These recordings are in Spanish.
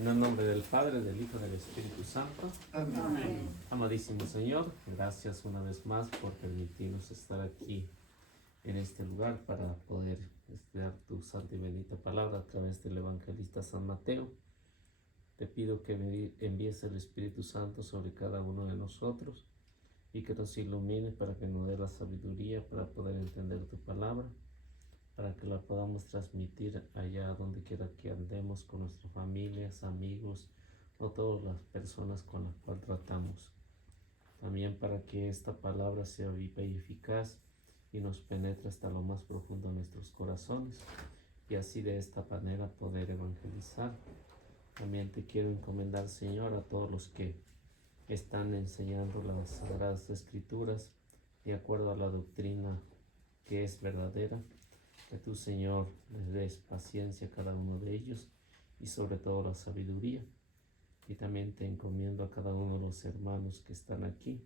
En el nombre del Padre, del Hijo y del Espíritu Santo. Amén. Amadísimo Señor, gracias una vez más por permitirnos estar aquí en este lugar para poder estudiar tu santa y bendita palabra a través del evangelista San Mateo. Te pido que envíes el Espíritu Santo sobre cada uno de nosotros y que nos ilumine para que nos dé la sabiduría para poder entender tu palabra, para que la podamos transmitir allá donde quiera que andemos con nuestras familias, amigos o todas las personas con las cuales tratamos. También para que esta palabra sea viva y eficaz y nos penetre hasta lo más profundo de nuestros corazones y así de esta manera poder evangelizar. También te quiero encomendar, Señor, a todos los que están enseñando las Sagradas Escrituras de acuerdo a la doctrina que es verdadera. Que tú, Señor, les des paciencia a cada uno de ellos y sobre todo la sabiduría. Y también te encomiendo a cada uno de los hermanos que están aquí,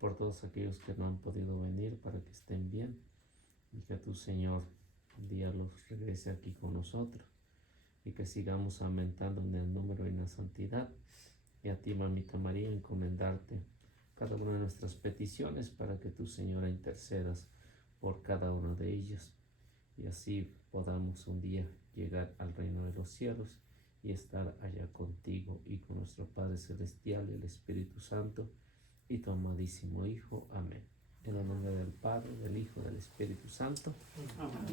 por todos aquellos que no han podido venir, para que estén bien. Y que tú, Señor, un día los regrese aquí con nosotros y que sigamos aumentando en el número y en la santidad. Y a ti, Mamita María, encomendarte cada una de nuestras peticiones para que tú, Señora, intercedas por cada una de ellas. Y así podamos un día llegar al reino de los cielos y estar allá contigo y con nuestro Padre Celestial y el Espíritu Santo y tu amadísimo Hijo. Amén. En el nombre del Padre, del Hijo y del Espíritu Santo. Amén.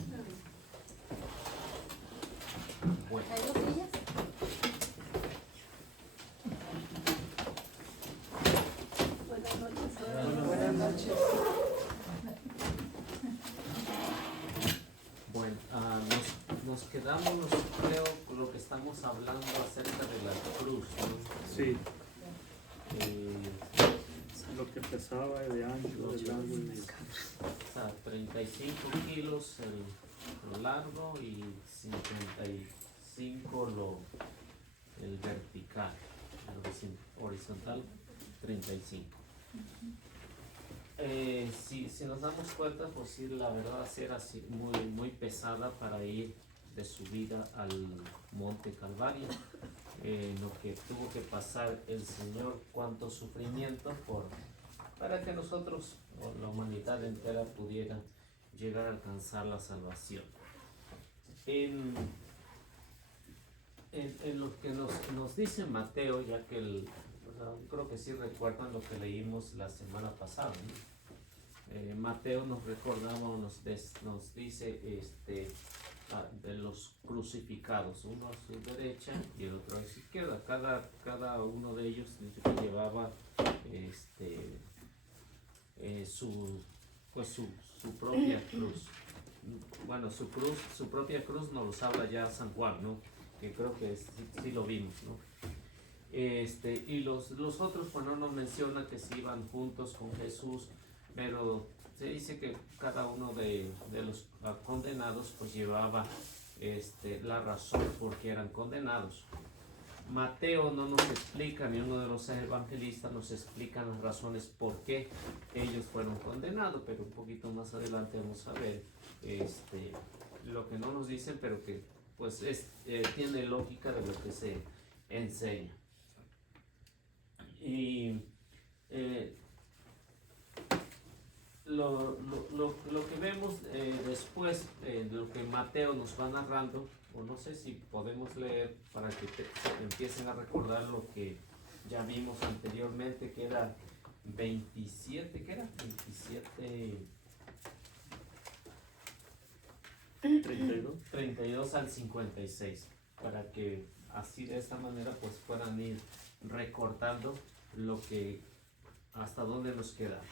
Bueno. ¿Hay dos sillas? Buenas noches. Buenas noches. Bueno, nos quedamos, creo, con lo que estamos hablando acerca de la cruz, ¿no? Sí. Lo que pesaba de ancho, de largo y de... O sea, 35 kilos lo largo y 55 el vertical, el horizontal 35. Si nos damos cuenta, pues sí, la verdad sí era así muy pesada para ir de subida al Monte Calvario. Lo que tuvo que pasar el Señor, cuánto sufrimiento para que nosotros o la humanidad entera pudiera llegar a alcanzar la salvación. En lo que nos dice Mateo, ya que creo que sí recuerdan lo que leímos la semana pasada, ¿no? Mateo nos recordaba o nos dice de los crucificados, uno a su derecha y el otro a su izquierda. Cada uno de ellos llevaba su propia cruz. Bueno, su propia cruz nos habla ya San Juan, ¿no? Que creo que sí lo vimos, ¿no? Y los otros, pues no nos menciona que se iban juntos con Jesús, pero se dice que cada uno de los condenados pues llevaba la razón por qué eran condenados. Mateo no nos explica, ni uno de los evangelistas nos explican las razones por qué ellos fueron condenados, pero un poquito más adelante vamos a ver lo que no nos dicen, pero que pues tiene lógica de lo que se enseña. Y lo que vemos después, lo que Mateo nos va narrando, o no sé si podemos leer para que empiecen a recordar lo que ya vimos anteriormente, que era 27, ¿qué era? 27... 32 al 56, para que así de esta manera pues puedan ir recortando lo que hasta dónde nos quedamos.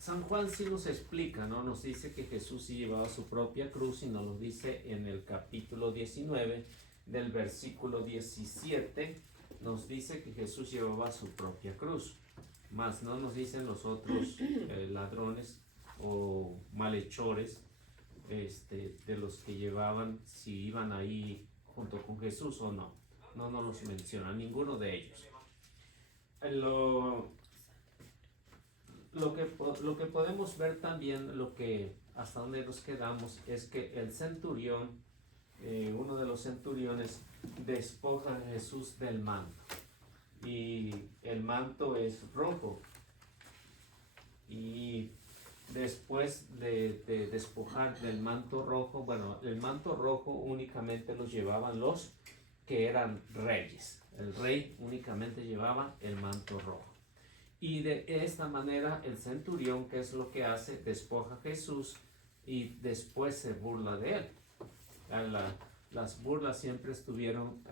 San Juan sí nos explica, ¿no? Nos dice que Jesús sí llevaba su propia cruz y nos lo dice en el capítulo 19 del versículo 17, nos dice que Jesús llevaba su propia cruz, más no nos dicen los otros ladrones o malhechores de los que llevaban, si iban ahí junto con Jesús o no nos los menciona ninguno de ellos. Lo que podemos ver también, hasta donde nos quedamos, es que el centurión uno de los centuriones despoja a Jesús del manto. Y el manto es rojo. Y después de despojar del manto rojo, bueno, el manto rojo únicamente lo llevaban los que eran reyes. El rey únicamente llevaba el manto rojo. Y de esta manera el centurión, ¿qué es lo que hace? Despoja a Jesús y después se burla de él. Las burlas siempre estuvieron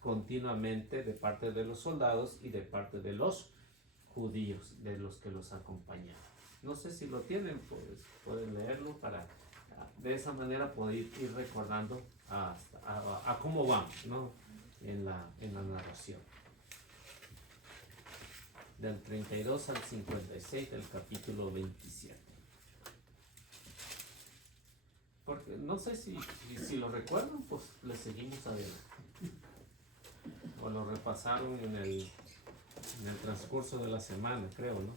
continuamente de parte de los soldados y de parte de los judíos, de los que los acompañaban. No sé si lo tienen, pues pueden leerlo para de esa manera poder ir recordando a cómo vamos, ¿no? en la narración. Del 32 al 56 del capítulo 27. Porque no sé si lo recuerdan, pues le seguimos adelante. O lo repasaron en el transcurso de la semana, creo, ¿no?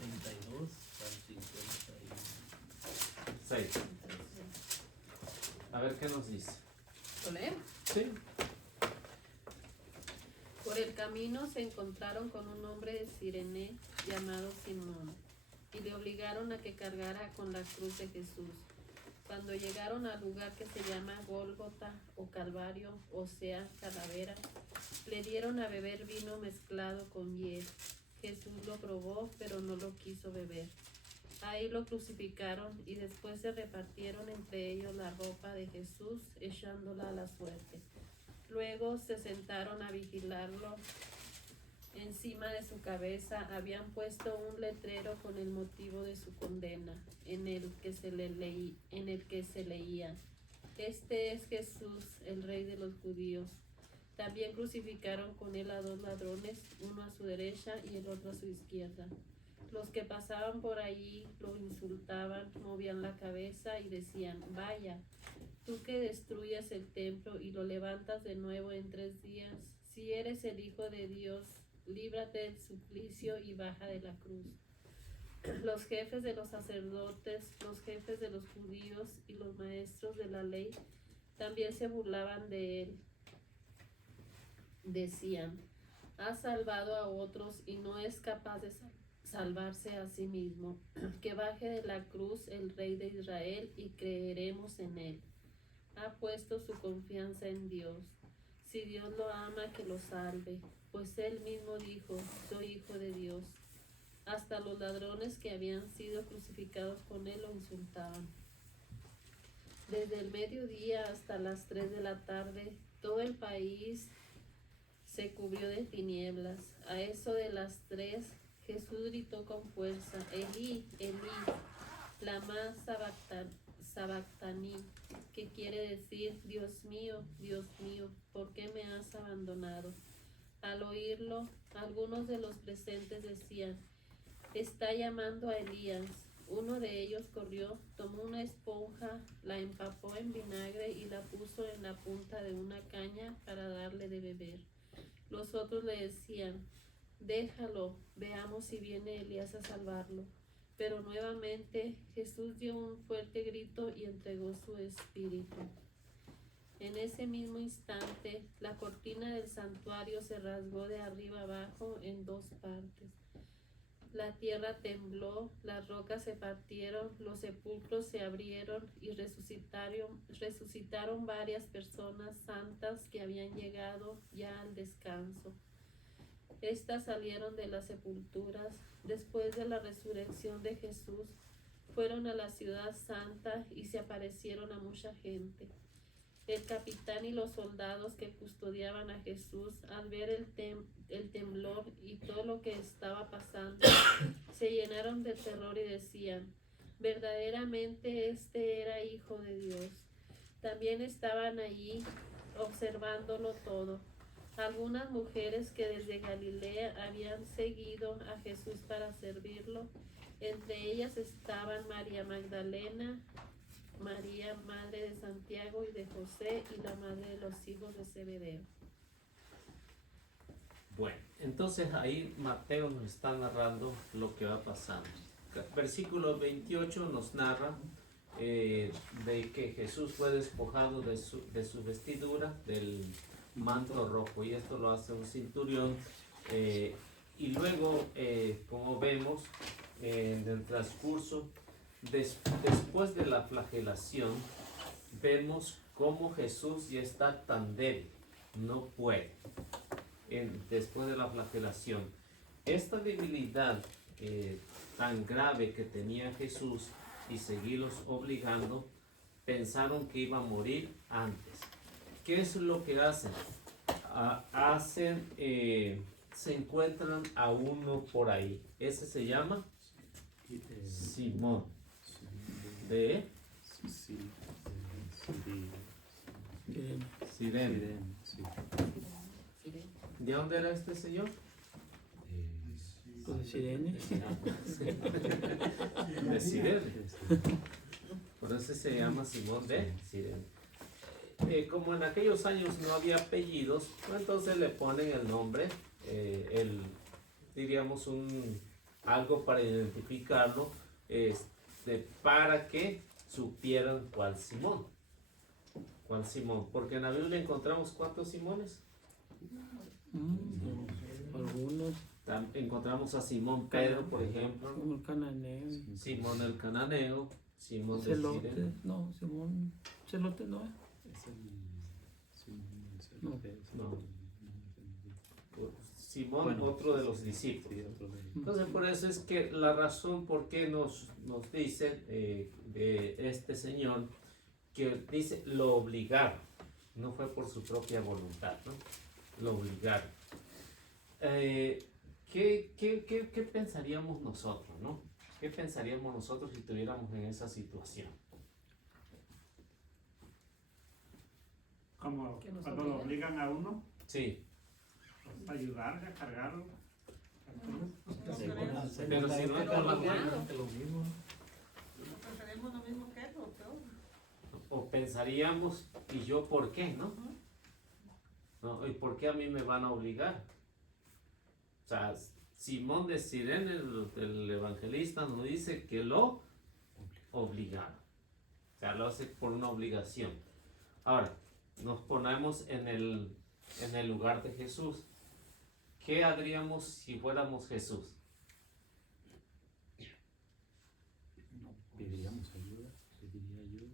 32 al 56. 6. A ver qué nos dice. ¿Lo leemos? Sí. Por el camino se encontraron con un hombre de Cirene llamado Simón y le obligaron a que cargara con la cruz de Jesús. Cuando llegaron al lugar que se llama Gólgota o Calvario, o sea, calavera, le dieron a beber vino mezclado con hiel. Jesús lo probó, pero no lo quiso beber. Ahí lo crucificaron y después se repartieron entre ellos la ropa de Jesús, echándola a la suerte. Luego se sentaron a vigilarlo. Encima de su cabeza habían puesto un letrero con el motivo de su condena, en el que se leía: Este es Jesús, el Rey de los judíos. También crucificaron con él a 2 ladrones, uno a su derecha y el otro a su izquierda. Los que pasaban por allí lo insultaban, movían la cabeza y decían: Vaya, tú que destruyes el templo y lo levantas de nuevo en 3 días, si eres el Hijo de Dios, líbrate del suplicio y baja de la cruz. Los jefes de los sacerdotes, los jefes de los judíos y los maestros de la ley también se burlaban de él. Decían: ha salvado a otros y no es capaz de salvarse a sí mismo. Que baje de la cruz el Rey de Israel y creeremos en él. Ha puesto su confianza en Dios. Si Dios lo ama, que lo salve, pues él mismo dijo: soy hijo de Dios. Hasta los ladrones que habían sido crucificados con él lo insultaban. Desde el mediodía hasta las 3 de la tarde, todo el país se cubrió de tinieblas. A eso de las 3, Jesús gritó con fuerza: Elí, Elí, lama sabactani, que quiere decir: Dios mío, ¿por qué me has abandonado? Al oírlo, algunos de los presentes decían: está llamando a Elías. Uno de ellos corrió, tomó una esponja, la empapó en vinagre y la puso en la punta de una caña para darle de beber. Los otros le decían: déjalo, veamos si viene Elías a salvarlo. Pero nuevamente Jesús dio un fuerte grito y entregó su espíritu. En ese mismo instante, la cortina del santuario se rasgó de arriba abajo en 2 partes. La tierra tembló, las rocas se partieron, los sepulcros se abrieron y resucitaron varias personas santas que habían llegado ya al descanso. Estas salieron de las sepulturas después de la resurrección de Jesús, fueron a la ciudad santa y se aparecieron a mucha gente. El capitán y los soldados que custodiaban a Jesús, al ver el temblor y todo lo que estaba pasando, se llenaron de terror y decían: verdaderamente este era Hijo de Dios. También estaban allí observándolo todo algunas mujeres que desde Galilea habían seguido a Jesús para servirlo. Entre ellas estaban María Magdalena, María, madre de Santiago y de José, y la madre de los hijos de Zebedeo. Bueno, entonces ahí Mateo nos está narrando lo que va pasando. Versículo 28 nos narra de que Jesús fue despojado de su vestidura, del manto rojo, y esto lo hace un centurión. Y luego, como vemos en el transcurso, después de la flagelación, vemos cómo Jesús ya está tan débil, no puede, después de la flagelación. Esta debilidad tan grave que tenía Jesús y seguirlos obligando, pensaron que iba a morir antes. ¿Qué es lo que hacen? Se encuentran a uno por ahí. Ese se llama Simón de Cirene. ¿De dónde era este señor? Con Sirene. De Cirene. Por eso se llama Simón de Cirene. Como en aquellos años no había apellidos, pues entonces le ponen el nombre, diríamos algo para identificarlo, para que supieran cuál Simón. ¿Cuál Simón? Porque en la Biblia encontramos ¿cuántos Simones? Algunos. Encontramos a Simón Pedro, por ejemplo. Simón Cananeo. Simón el Cananeo. Simón de Celote. Cirene. No, Simón. Celote no es. No. Simón, otro de los discípulos. Entonces, por eso es que la razón por qué nos dicen de este señor, que dice lo obligaron, no fue por su propia voluntad, ¿no? Lo obligaron. ¿Qué pensaríamos nosotros, no? ¿Qué pensaríamos nosotros si estuviéramos en esa situación? Como ¿Que nos cuando lo obligan? obligan a uno, Sí, pues, ayudarle a cargarlo. pero si no es por la obligado. Lo mismo. Preferimos lo mismo que él o peor. o pensaríamos, ¿y yo por qué, no? ¿No? ¿Y por qué a mí me van a obligar? O sea, Simón de Cirene, el evangelista, nos dice que lo obligaron. O sea, lo hace por una obligación. Ahora, nos ponemos en el lugar de Jesús. ¿Qué haríamos si fuéramos Jesús? Pediríamos ayuda, pediría ayuda.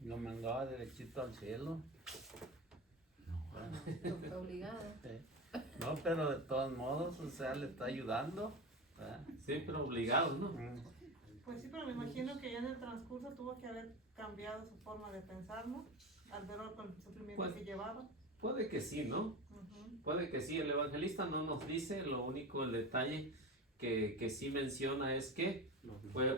Lo mandaba derechito al cielo. Está obligado. No, pero de todos modos, o sea, le está ayudando. ¿Verdad? Sí, pero obligado, ¿no? Pues sí, pero me imagino que ya en el transcurso tuvo que haber cambiado su forma de pensar, ¿no? Al ver el sufrimiento Pues- que llevaba. Puede que sí, ¿no? Puede que sí. El evangelista no nos dice, lo único, el detalle que sí menciona es que fue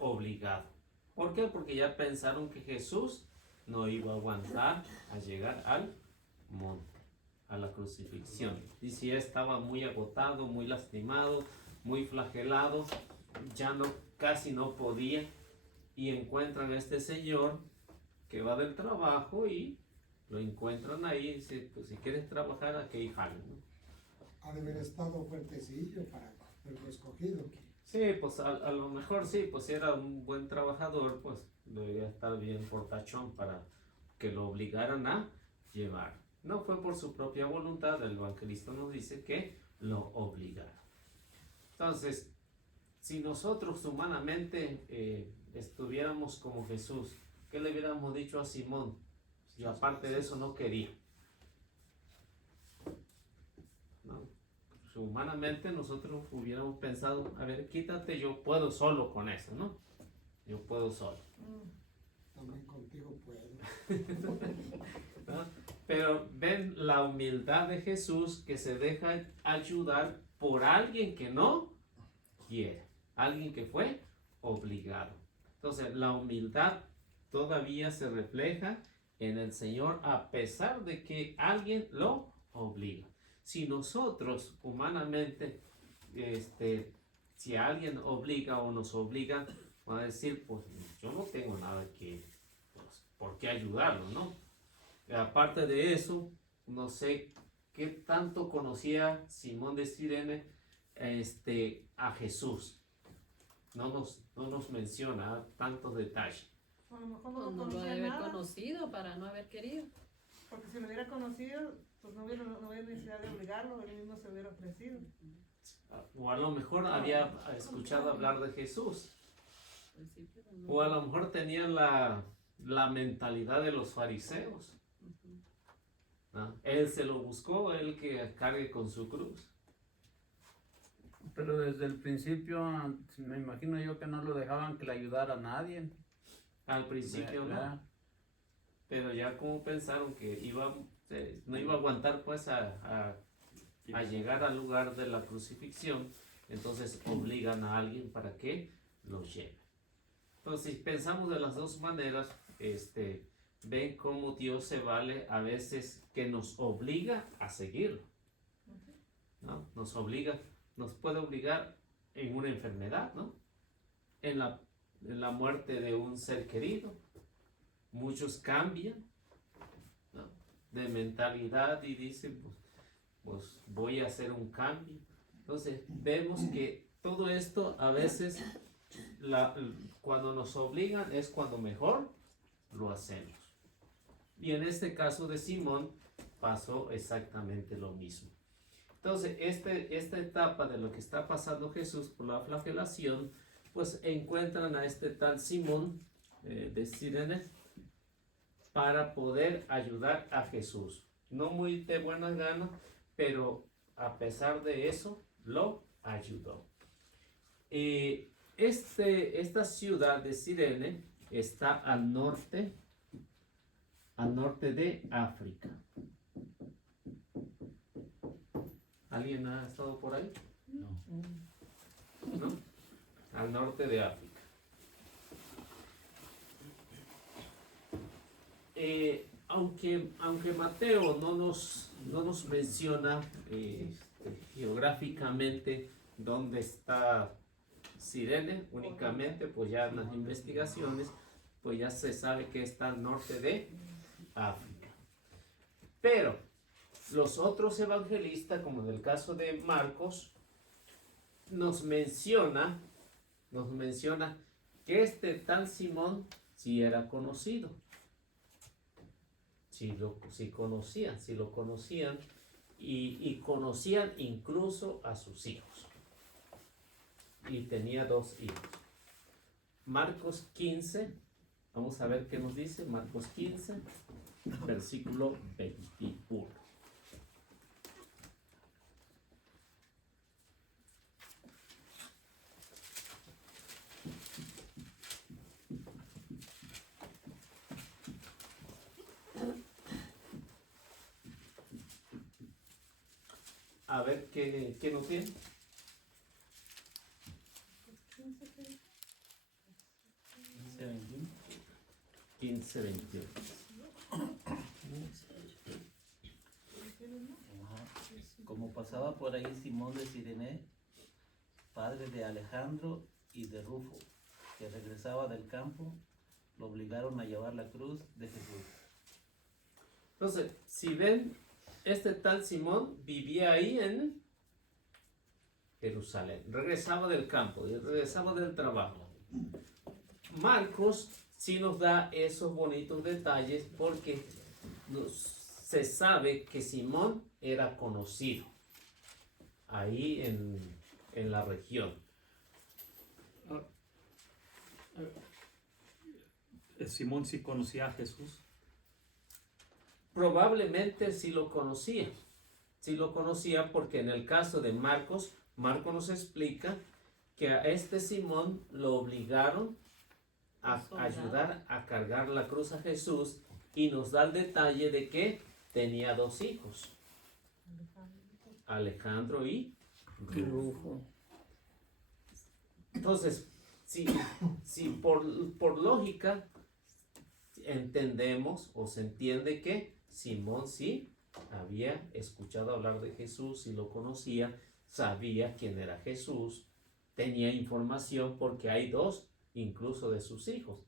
obligado. ¿Por qué? Porque ya pensaron que Jesús no iba a aguantar a llegar al monte, a la crucifixión. Dice, ya estaba muy agotado, muy lastimado, muy flagelado, ya casi no podía, y encuentran a este señor que va del trabajo y lo encuentran ahí y dice, pues si quieres trabajar, aquí hay jale, ¿no? Ha de haber estado fuertecillo para el escogido. Sí, pues a lo mejor sí, pues si era un buen trabajador, pues debería estar bien fortachón para que lo obligaran a llevar. No fue por su propia voluntad, el evangelista nos dice que lo obligaron. Entonces, si nosotros humanamente estuviéramos como Jesús, ¿qué le hubiéramos dicho a Simón? Y aparte de eso no quería. ¿No? Pues humanamente nosotros hubiéramos pensado, a ver, quítate, yo puedo solo con eso, ¿no? Yo puedo solo. También contigo puedo. ¿No? Pero ven la humildad de Jesús, que se deja ayudar por alguien que no quiere, alguien que fue obligado. Entonces la humildad todavía se refleja en el Señor a pesar de que alguien lo obliga. Si nosotros humanamente, si alguien obliga o nos obliga, van a decir, pues yo no tengo nada que, pues, por qué ayudarlo, ¿no? Aparte de eso, no sé qué tanto conocía Simón de Cirene a Jesús. no nos menciona tantos detalles. A lo mejor no Pues lo no lo conocía debe haber nada, conocido para no haber querido. porque si lo hubiera conocido, pues no hubiera necesidad de obligarlo, él mismo se hubiera ofrecido. O a lo mejor había escuchado hablar de Jesús. Pues sí, pero no. O a lo mejor tenían la mentalidad de los fariseos. Ujú. ¿No? Él se lo buscó, él que cargue con su cruz. Pero desde el principio, me imagino yo que no lo dejaban que le ayudara a nadie. Al principio no. ¿Verdad? Pero ya como pensaron que no iba a aguantar pues a llegar al lugar de la crucifixión, entonces obligan a alguien para que los lleve. Entonces, si pensamos de las dos maneras, ven cómo Dios se vale a veces que nos obliga a seguirlo, ¿no? Nos puede obligar en una enfermedad, ¿no? En la muerte de un ser querido. Muchos cambian, ¿no? De mentalidad y dicen, pues voy a hacer un cambio. Entonces, vemos que todo esto a veces, cuando nos obligan es cuando mejor lo hacemos. Y en este caso de Simón pasó exactamente lo mismo. Entonces, esta etapa de lo que está pasando Jesús por la flagelación, pues encuentran a este tal Simón de Cirene para poder ayudar a Jesús. No muy de buena gana, pero a pesar de eso, lo ayudó. Esta ciudad de Cirene está al norte de África. ¿Alguien ha estado por ahí? No. ¿No? Al norte de África. Aunque Mateo no nos menciona geográficamente dónde está Cirene, únicamente pues ya en las investigaciones pues ya se sabe que está al norte de África. Pero los otros evangelistas, como en el caso de Marcos, nos menciona que este tal Simón sí era conocido. Si lo conocían y conocían incluso a sus hijos. Y tenía 2 hijos. Marcos 15, vamos a ver qué nos dice Marcos 15, versículo 21. A ver qué nos tiene. 15, 21. Como pasaba por ahí Simón de Cirene, padre de Alejandro y de Rufo, que regresaba del campo, lo obligaron a llevar la cruz de Jesús. Entonces, si ven, este tal Simón vivía ahí en Jerusalén. Regresaba del campo, regresaba del trabajo. Marcos sí nos da esos bonitos detalles porque se sabe que Simón era conocido ahí en la región. Simón sí conocía a Jesús. Probablemente sí lo conocía. Sí lo conocía porque en el caso de Marcos nos explica que a este Simón lo obligaron a ayudar a cargar la cruz a Jesús y nos da el detalle de que tenía 2 hijos, Alejandro y Rufo. Entonces, si por lógica entendemos o se entiende que Simón sí había escuchado hablar de Jesús y lo conocía, sabía quién era Jesús, tenía información porque hay 2 incluso de sus hijos,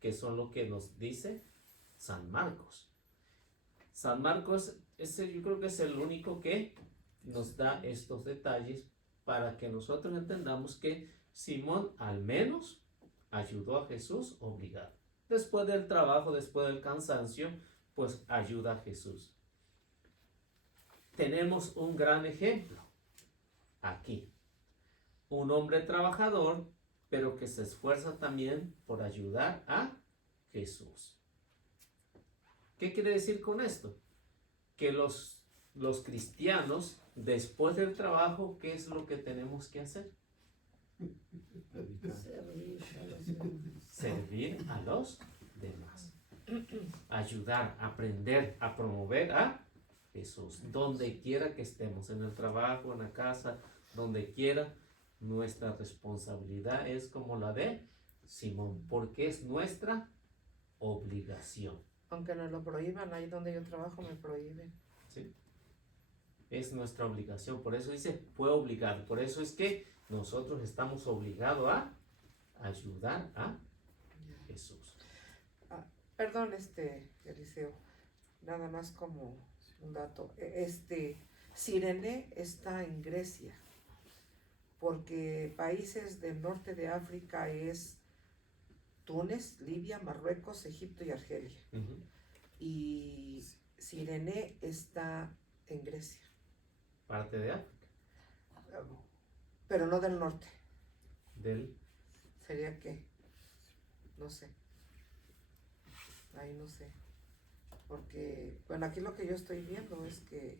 que son lo que nos dice San Marcos. San Marcos, yo creo que es el único que nos da estos detalles para que nosotros entendamos que Simón al menos ayudó a Jesús obligado. Después del trabajo, después del cansancio, pues ayuda a Jesús. Tenemos un gran ejemplo aquí. Un hombre trabajador, pero que se esfuerza también por ayudar a Jesús. ¿Qué quiere decir con esto? Que los cristianos, después del trabajo, ¿qué es lo que tenemos que hacer? Servir a los demás. Ayudar, aprender a promover a Jesús. Donde quiera que estemos, en el trabajo, en la casa, donde quiera, nuestra responsabilidad es como la de Simón, porque es nuestra obligación. Aunque nos lo prohíban, ahí donde yo trabajo me prohíben. ¿Sí? Es nuestra obligación, por eso dice, fue obligado, por eso es que nosotros estamos obligados a ayudar a Jesús. Perdón, Eliseo, nada más como un dato. Cirene está en Grecia, porque países del norte de África es Túnez, Libia, Marruecos, Egipto y Argelia. Uh-huh. Y Cirene está en Grecia. Parte de África. Pero no del norte. Del ¿Sería qué? No sé. Ahí no sé. Porque, bueno, aquí lo que yo estoy viendo es que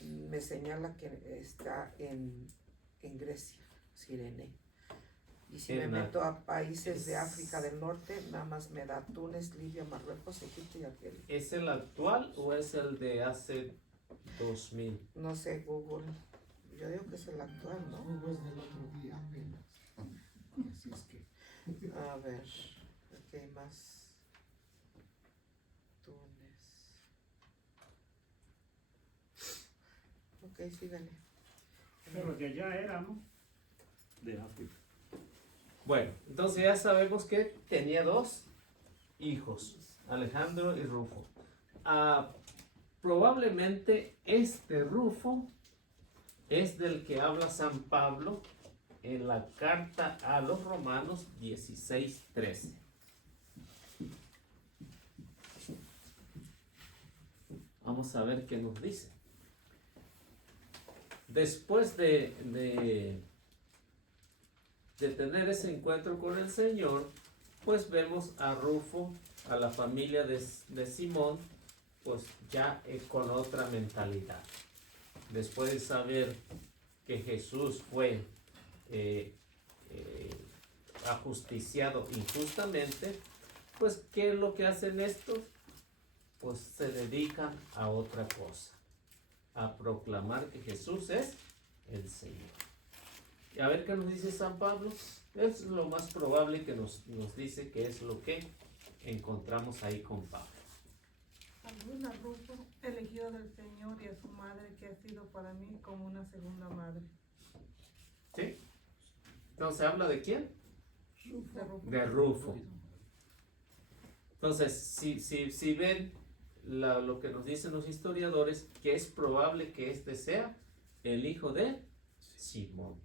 me señala que está en Grecia, Cirene. Y si me meto a países de África del Norte, nada más me da Túnez, Libia, Marruecos, Egipto y Argelia. ¿Es el actual o es el de hace 2000? No sé, Google. Yo digo que es el actual, ¿no? No es del otro día apenas. Así es que. A ver, aquí hay más. Túnez. Ok, síganle. Pero de allá era, ¿no? De África. Bueno, entonces ya sabemos que tenía dos hijos, Alejandro y Rufo. Probablemente este Rufo es del que habla San Pablo en la carta a los Romanos 16:13. Vamos a ver qué nos dice. Después de tener ese encuentro con el Señor, pues vemos a Rufo, a la familia de Simón, pues ya con otra mentalidad. Después de saber que Jesús fue ajusticiado injustamente, pues ¿qué es lo que hacen estos? Pues se dedican a otra cosa, a proclamar que Jesús es el Señor. Y a ver qué nos dice San Pablo. Es lo más probable que nos dice que es lo que encontramos ahí con Pablo. Saludos a Rufo, elegido del Señor, y a su madre, que ha sido para mí como una segunda madre. ¿Sí? Entonces, ¿habla de quién? De Rufo. De Rufo. Entonces, si ven lo que nos dicen los historiadores, que es probable que este sea el hijo de Simón,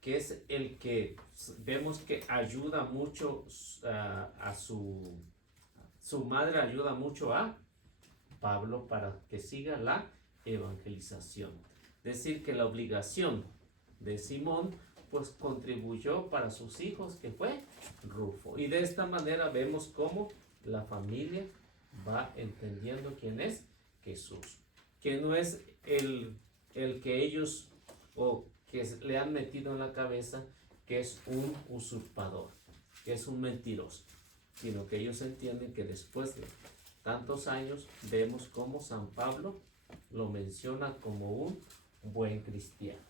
que es el que vemos que ayuda mucho a su madre, ayuda mucho a Pablo para que siga la evangelización. Decir que la obligación de Simón pues contribuyó para sus hijos, que fue Rufo. Y de esta manera vemos cómo la familia va entendiendo quién es Jesús, que no es el que ellos o que le han metido en la cabeza que es un usurpador, que es un mentiroso, sino que ellos entienden que después de tantos años vemos cómo San Pablo lo menciona como un buen cristiano.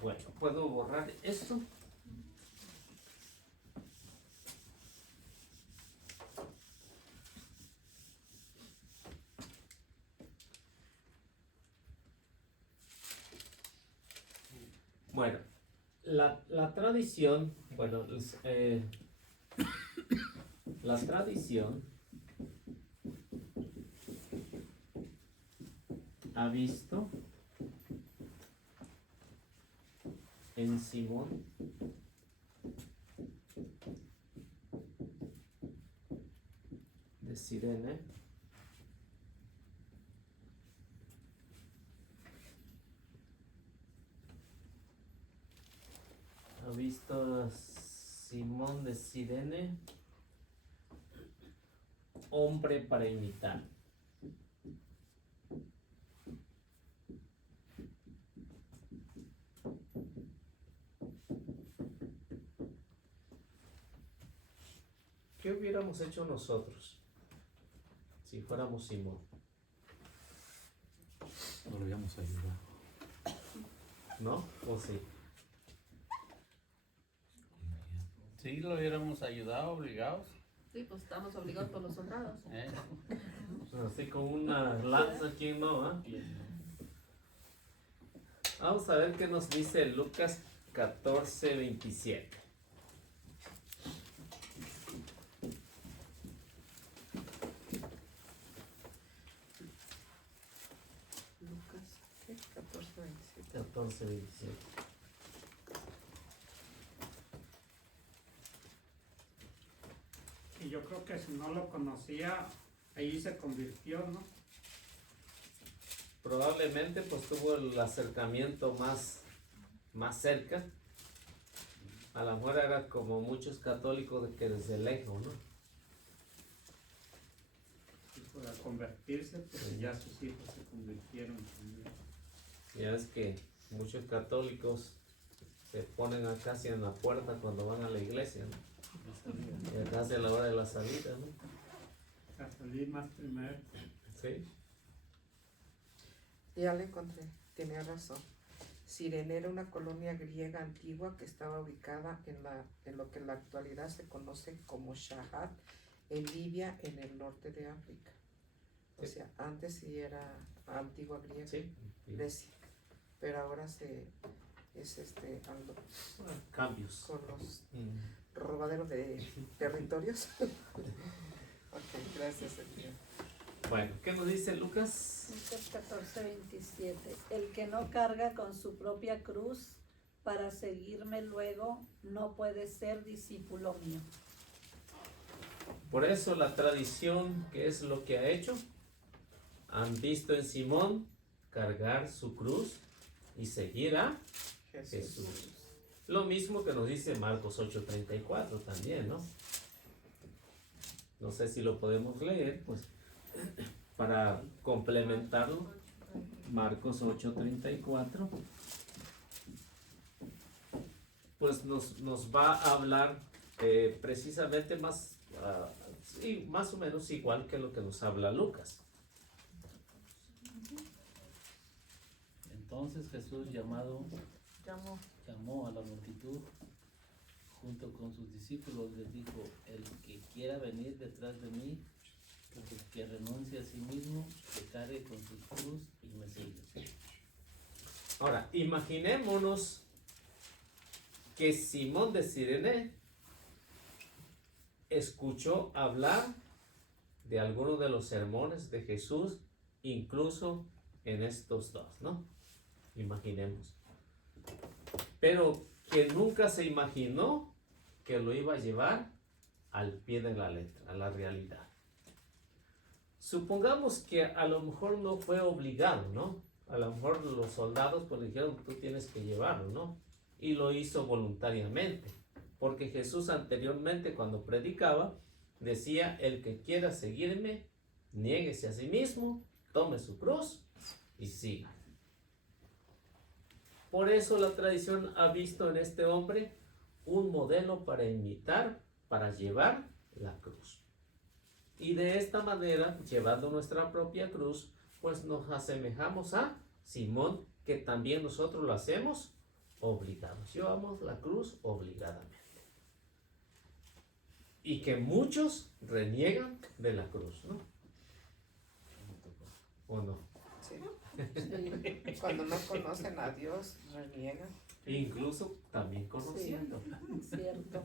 Bueno, ¿puedo borrar esto? Bueno, la tradición, bueno, la tradición ha visto en Simón de Cirene ha visto a Simón de Cirene hombre para imitar. ¿Qué hubiéramos hecho nosotros si fuéramos Simón? No lo habíamos ayudado. ¿No? ¿O sí? Sí, lo hubiéramos ayudado, obligados. Sí, pues estamos obligados por los soldados. ¿Eh? Así con una lanza, ¿quién no? Ah? Vamos a ver qué nos dice Lucas 14:27. Lucas, ¿qué? 14:27. 14:27. Y yo creo que si no lo conocía, ahí se convirtió, ¿no? Probablemente pues tuvo el acercamiento más cerca. A lo mejor era como muchos católicos de que desde lejos, ¿no? Y para convertirse, pues ya sus hijos se convirtieron también. Ya es que muchos católicos se ponen casi en la puerta cuando van a la iglesia, ¿no? Ya casi a la hora de la salida, ¿no? A salir más primero. Sí. Ya le encontré, tenía razón. Cirene era una colonia griega antigua que estaba ubicada en lo que en la actualidad se conoce como Shahat, en Libia, en el norte de África. O Sí. sea, antes sí era antigua griega, Sí. Grecia, pero ahora es algo Cambios. con los Mm. robaderos de territorios. Ok, gracias, señor. Bueno, ¿qué nos dice Lucas? Lucas 14:27. El que no carga con su propia cruz para seguirme luego no puede ser discípulo mío. Por eso la tradición, ¿qué es lo que ha hecho? Han visto en Simón cargar su cruz y seguir a Jesús. Lo mismo que nos dice Marcos 8:34 también, ¿no? No sé si lo podemos leer, pues, para complementarlo. Marcos 8:34. Pues nos va a hablar precisamente sí, más o menos igual que lo que nos habla Lucas. Entonces Jesús Llamó. llamó a la multitud junto con sus discípulos, les dijo: el que quiera venir detrás de mí, que renuncie a sí mismo, que cargue con su cruz y me siga. Ahora, imaginémonos que Simón de Cirene escuchó hablar de algunos de los sermones de Jesús, incluso en estos dos, ¿no? Imaginemos. Pero que nunca se imaginó que lo iba a llevar al pie de la letra, a la realidad. Supongamos que a lo mejor no fue obligado, ¿no? A lo mejor los soldados pues le dijeron, tú tienes que llevarlo, ¿no? Y lo hizo voluntariamente, porque Jesús anteriormente cuando predicaba decía: el que quiera seguirme, niéguese a sí mismo, tome su cruz y siga. Por eso la tradición ha visto en este hombre un modelo para imitar, para llevar la cruz. Y de esta manera, llevando nuestra propia cruz, pues nos asemejamos a Simón, que también nosotros lo hacemos obligados. Llevamos la cruz obligadamente. Y que muchos reniegan de la cruz, ¿no? ¿O no? Sí. Cuando no conocen a Dios, reniegan. Incluso también conociendo. Cierto.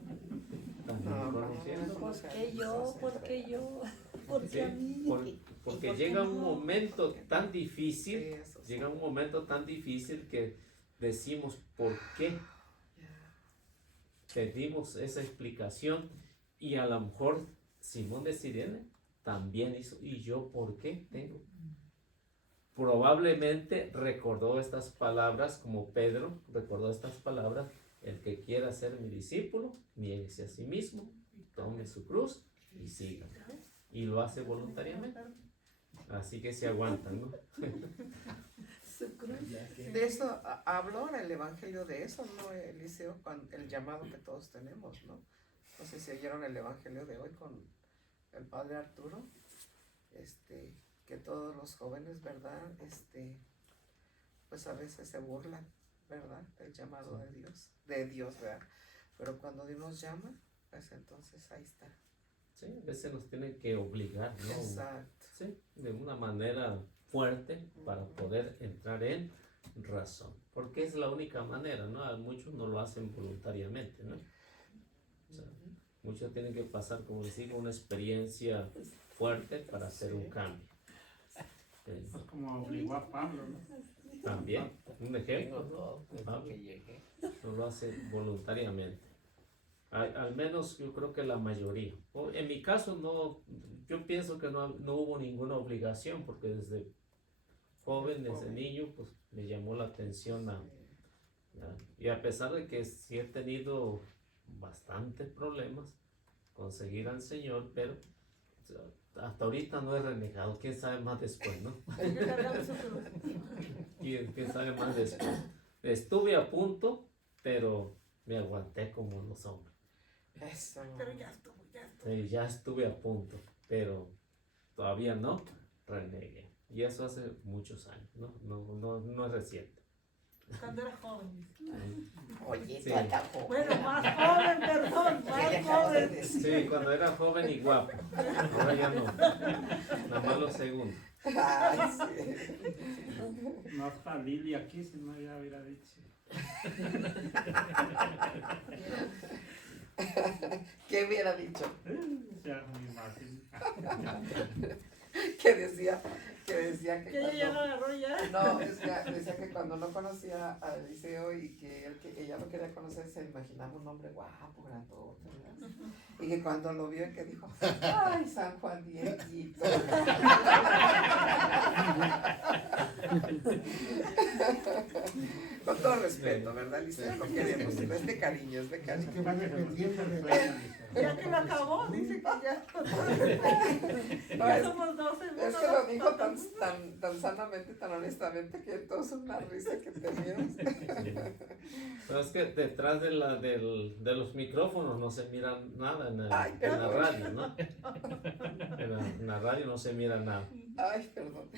También No, conociendo. no, ¿Por qué yo? ¿Por qué yo? Porque Sí, a mí. porque ¿por qué llega un no? momento tan Sí, difícil, eso sí. llega un momento tan difícil que decimos ¿por qué? Ya. Pedimos esa explicación y a lo mejor Simón de Sirene también hizo, ¿y yo por qué tengo? Probablemente recordó estas palabras como Pedro recordó estas palabras, el que quiera ser mi discípulo, niéguese a sí mismo, tome su cruz y siga. Y lo hace voluntariamente. Así que se aguantan, ¿no? Su cruz. De eso habló en el Evangelio de eso, ¿no, Eliseo? El llamado que todos tenemos, ¿no? No sé si oyeron el Evangelio de hoy con el padre Arturo, que todos los jóvenes, ¿verdad? Pues a veces se burlan, ¿verdad? Del llamado de Dios, ¿verdad? Pero cuando Dios nos llama, pues entonces ahí está. Sí, a veces nos tienen que obligar, ¿no? Exacto. Sí, de una manera fuerte para poder entrar en razón, porque es la única manera, ¿no? Muchos no lo hacen voluntariamente, ¿no? O sea, muchos tienen que pasar, como les digo, una experiencia fuerte para hacer un cambio. Pues como obligó a Pablo, ¿no? También, un ejemplo, Tengo todo desde Pablo que llegué. no lo hace voluntariamente. Al menos yo creo que la mayoría. En mi caso no, yo pienso que no hubo ninguna obligación porque desde joven, desde niño, pues me llamó la atención y a pesar de que sí he tenido bastantes problemas conseguir al Señor, pero o sea, hasta ahorita no he renegado. Quién sabe más después, ¿no? ¿Quién sabe más después? Estuve a punto, pero me aguanté como los hombres. Eso. Pero ya estuvo. Ya estuve a punto, pero todavía no renegué. Y eso hace muchos años, no es reciente. Cuando era joven, dice. Oye, Sí. tú acabó. Bueno, más joven, perdón, más joven. Sí, cuando era joven y guapo. Ahora ya no. Nada más lo segundo. Ay, sí. No está Lili aquí, si no ya hubiera dicho. ¿Qué hubiera dicho? Ya me imagino. Que decía que Que ella ya no agarró ya. no, decía que cuando no conocía a Eliseo y que ella lo quería conocer, se imaginaba un hombre guapo, grandote, ¿verdad? Y que cuando lo vio, que dijo, ay, San Juan Dieguito. Con todo respeto, ¿verdad, Eliseo? Lo queremos, es de cariño, es de Así cariño. que van dependiendo de Ya que lo acabó, dice que ya. No, Ya es- somos 12. Es que lo dijo tan sanamente, tan honestamente, que todos una risa que teníamos. Sí. Pero es que detrás de los micrófonos no se mira nada en la perdón. radio, ¿no? En la radio no se mira nada. Ay, perdón.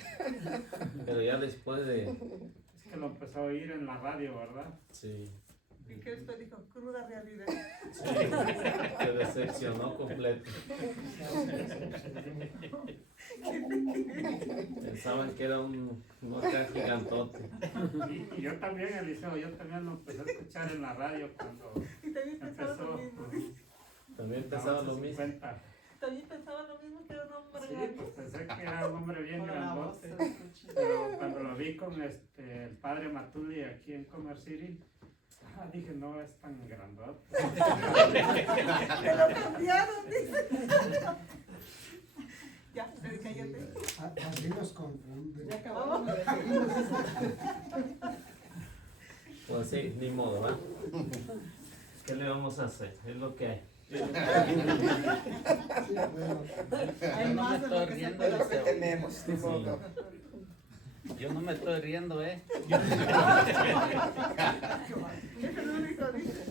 Pero ya después de... Es que lo empezó a oír en la radio, ¿verdad? Sí, Y que después dijo, cruda realidad. sí, se decepcionó completo. Pensaban que era un acá gigantote. Y yo también, Eliseo, yo también lo empecé a escuchar en la radio cuando Y también pensaba empezó. lo mismo. Dice. También pensaba lo mismo. 50. También pensaba lo mismo que era un hombre Sí, grande. pues pensé que era un hombre bien Por la voz grandote. se lo escuché. Pero cuando lo vi con el padre Matuli aquí en Commerce City, dije, no es tan grandote. Me lo cambiaron, dice. Ya, pero cállate. así nos confunden. Ya acabamos. Pues sí, ni modo, ¿va? ¿Qué le vamos a hacer? Es lo que hay. Sí, bueno. Hay Yo no más me de lo estoy que se riendo, Es lo que Eliseo. tenemos, ni modo. Yo no me estoy riendo, Eso es lo único, dice.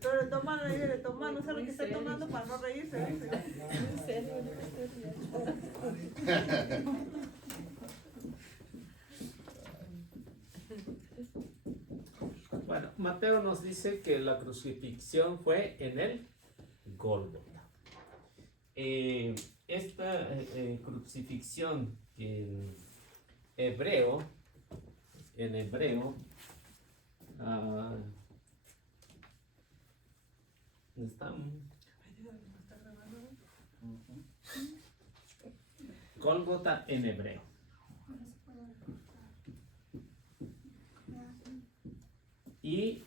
Pero le toman, le toman, no sé lo que está tomando para no reírse, dice. En serio, no me estoy riendo. Bueno, Mateo nos dice que la crucifixión fue en el Gólgota. Esta crucifixión en hebreo, están, Gólgota en hebreo. Y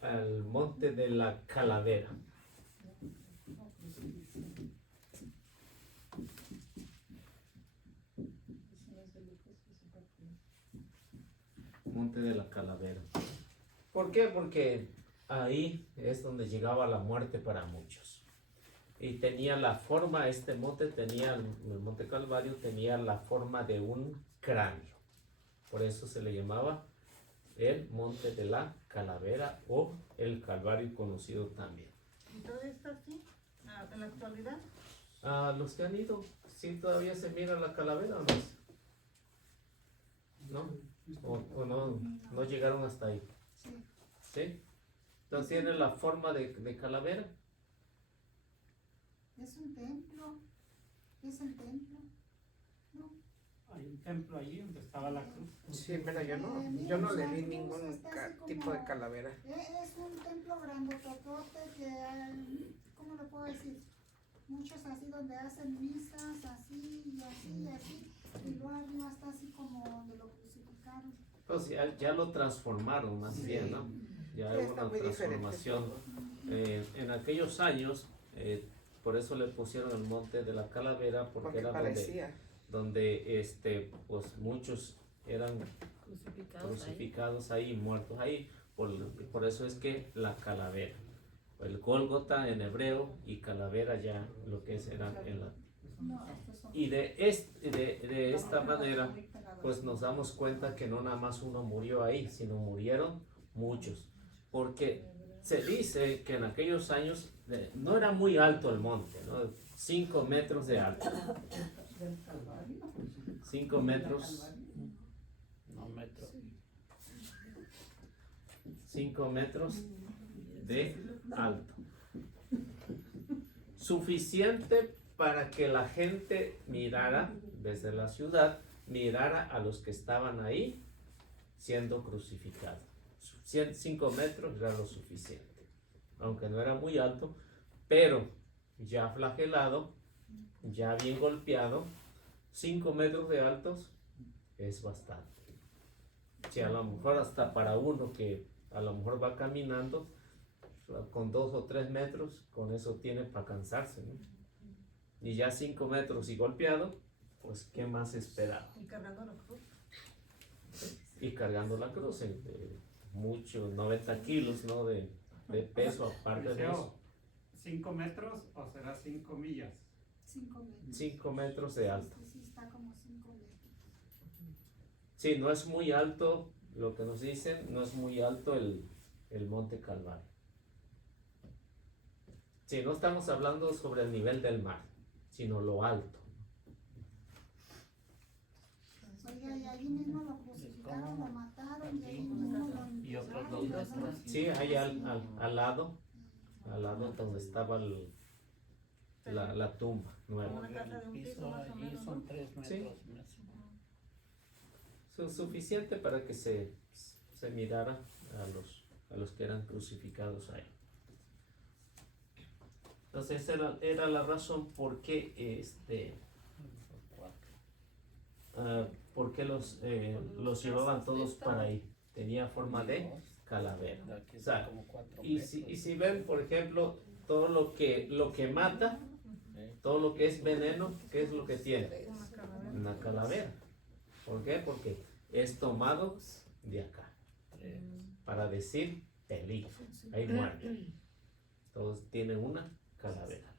al monte de la calavera. Monte de la calavera. ¿Por qué? Porque ahí es donde llegaba la muerte para muchos. Y tenía la forma, este monte tenía, el monte Calvario tenía la forma de un cráneo. Por eso se le llamaba el monte de la calavera o el Calvario conocido también. ¿Y todavía está así? ¿En la actualidad? Los que han ido, sí todavía se mira la calavera o no. ¿No? O no llegaron hasta ahí. ¿Sí? Entonces tiene la forma de calavera. Es un templo. Es el templo. ¿No? Hay un templo allí donde estaba la cruz. Sí, pero yo no le vi ningún tipo de calavera. Es un templo grandototote que, ¿cómo lo puedo decir? Muchos así donde hacen misas, así y así y así. Y luego arriba está así como donde lo crucificaron. Pues ya lo transformaron más bien, ¿no? Ya Sí, hay está una muy diferente transformación. todo. En aquellos años, por eso le pusieron el monte de la calavera, porque era parecía. donde pues muchos eran crucificados ahí, muertos ahí. Por eso es que la calavera. El Gólgota en hebreo y calavera ya lo que era en latín. Y de esta manera pues nos damos cuenta que no nada más uno murió ahí, sino murieron muchos. Porque se dice que en aquellos años no era muy alto el monte, ¿no? 5 metros de alto. 5 metros. No, metro. 5 metros de alto. Suficiente para que la gente mirara desde la ciudad, mirara a los que estaban ahí siendo crucificados. 5 metros era lo suficiente, aunque no era muy alto, pero ya flagelado, ya bien golpeado, 5 metros de altos es bastante. Si a lo mejor hasta para uno que a lo mejor va caminando con 2 o 3 metros, con eso tiene para cansarse, ¿no? Y ya 5 metros y golpeado, pues ¿qué más esperaba? Y cargando la cruz. Y cargando la cruz, mucho, 90 kilos, ¿no? De peso aparte de eso. 5 metros o será 5 millas. 5 metros. 5 metros de alto. Sí, está como 5 metros. Sí, no es muy alto, lo que nos dicen, no es muy alto el monte Calvario. Sí, no estamos hablando sobre el nivel del mar, sino lo alto. Oiga, y allí mismo lo crucificaron, lo mataron, y ahí mismo lo Y otros enterraron, dos ¿verdad? Sí, ahí al lado donde estaba la tumba nueva. Una casa de un piso Piso más o allí menos. son ¿no? 3 metros. Sí. Más. Suficiente para que se mirara a los que eran crucificados ahí. Entonces esa era la razón por qué porque los llevaban todos para ahí. Tenía forma de calavera. Aquí O sea, son como 4 y si ven, por ejemplo, todo lo que mata, todo lo que es veneno, ¿qué es lo que tiene? Una calavera. Una calavera. ¿Por qué? Porque es tomado de acá. Para decir peligro. Hay muerte. Todos tienen una calavera.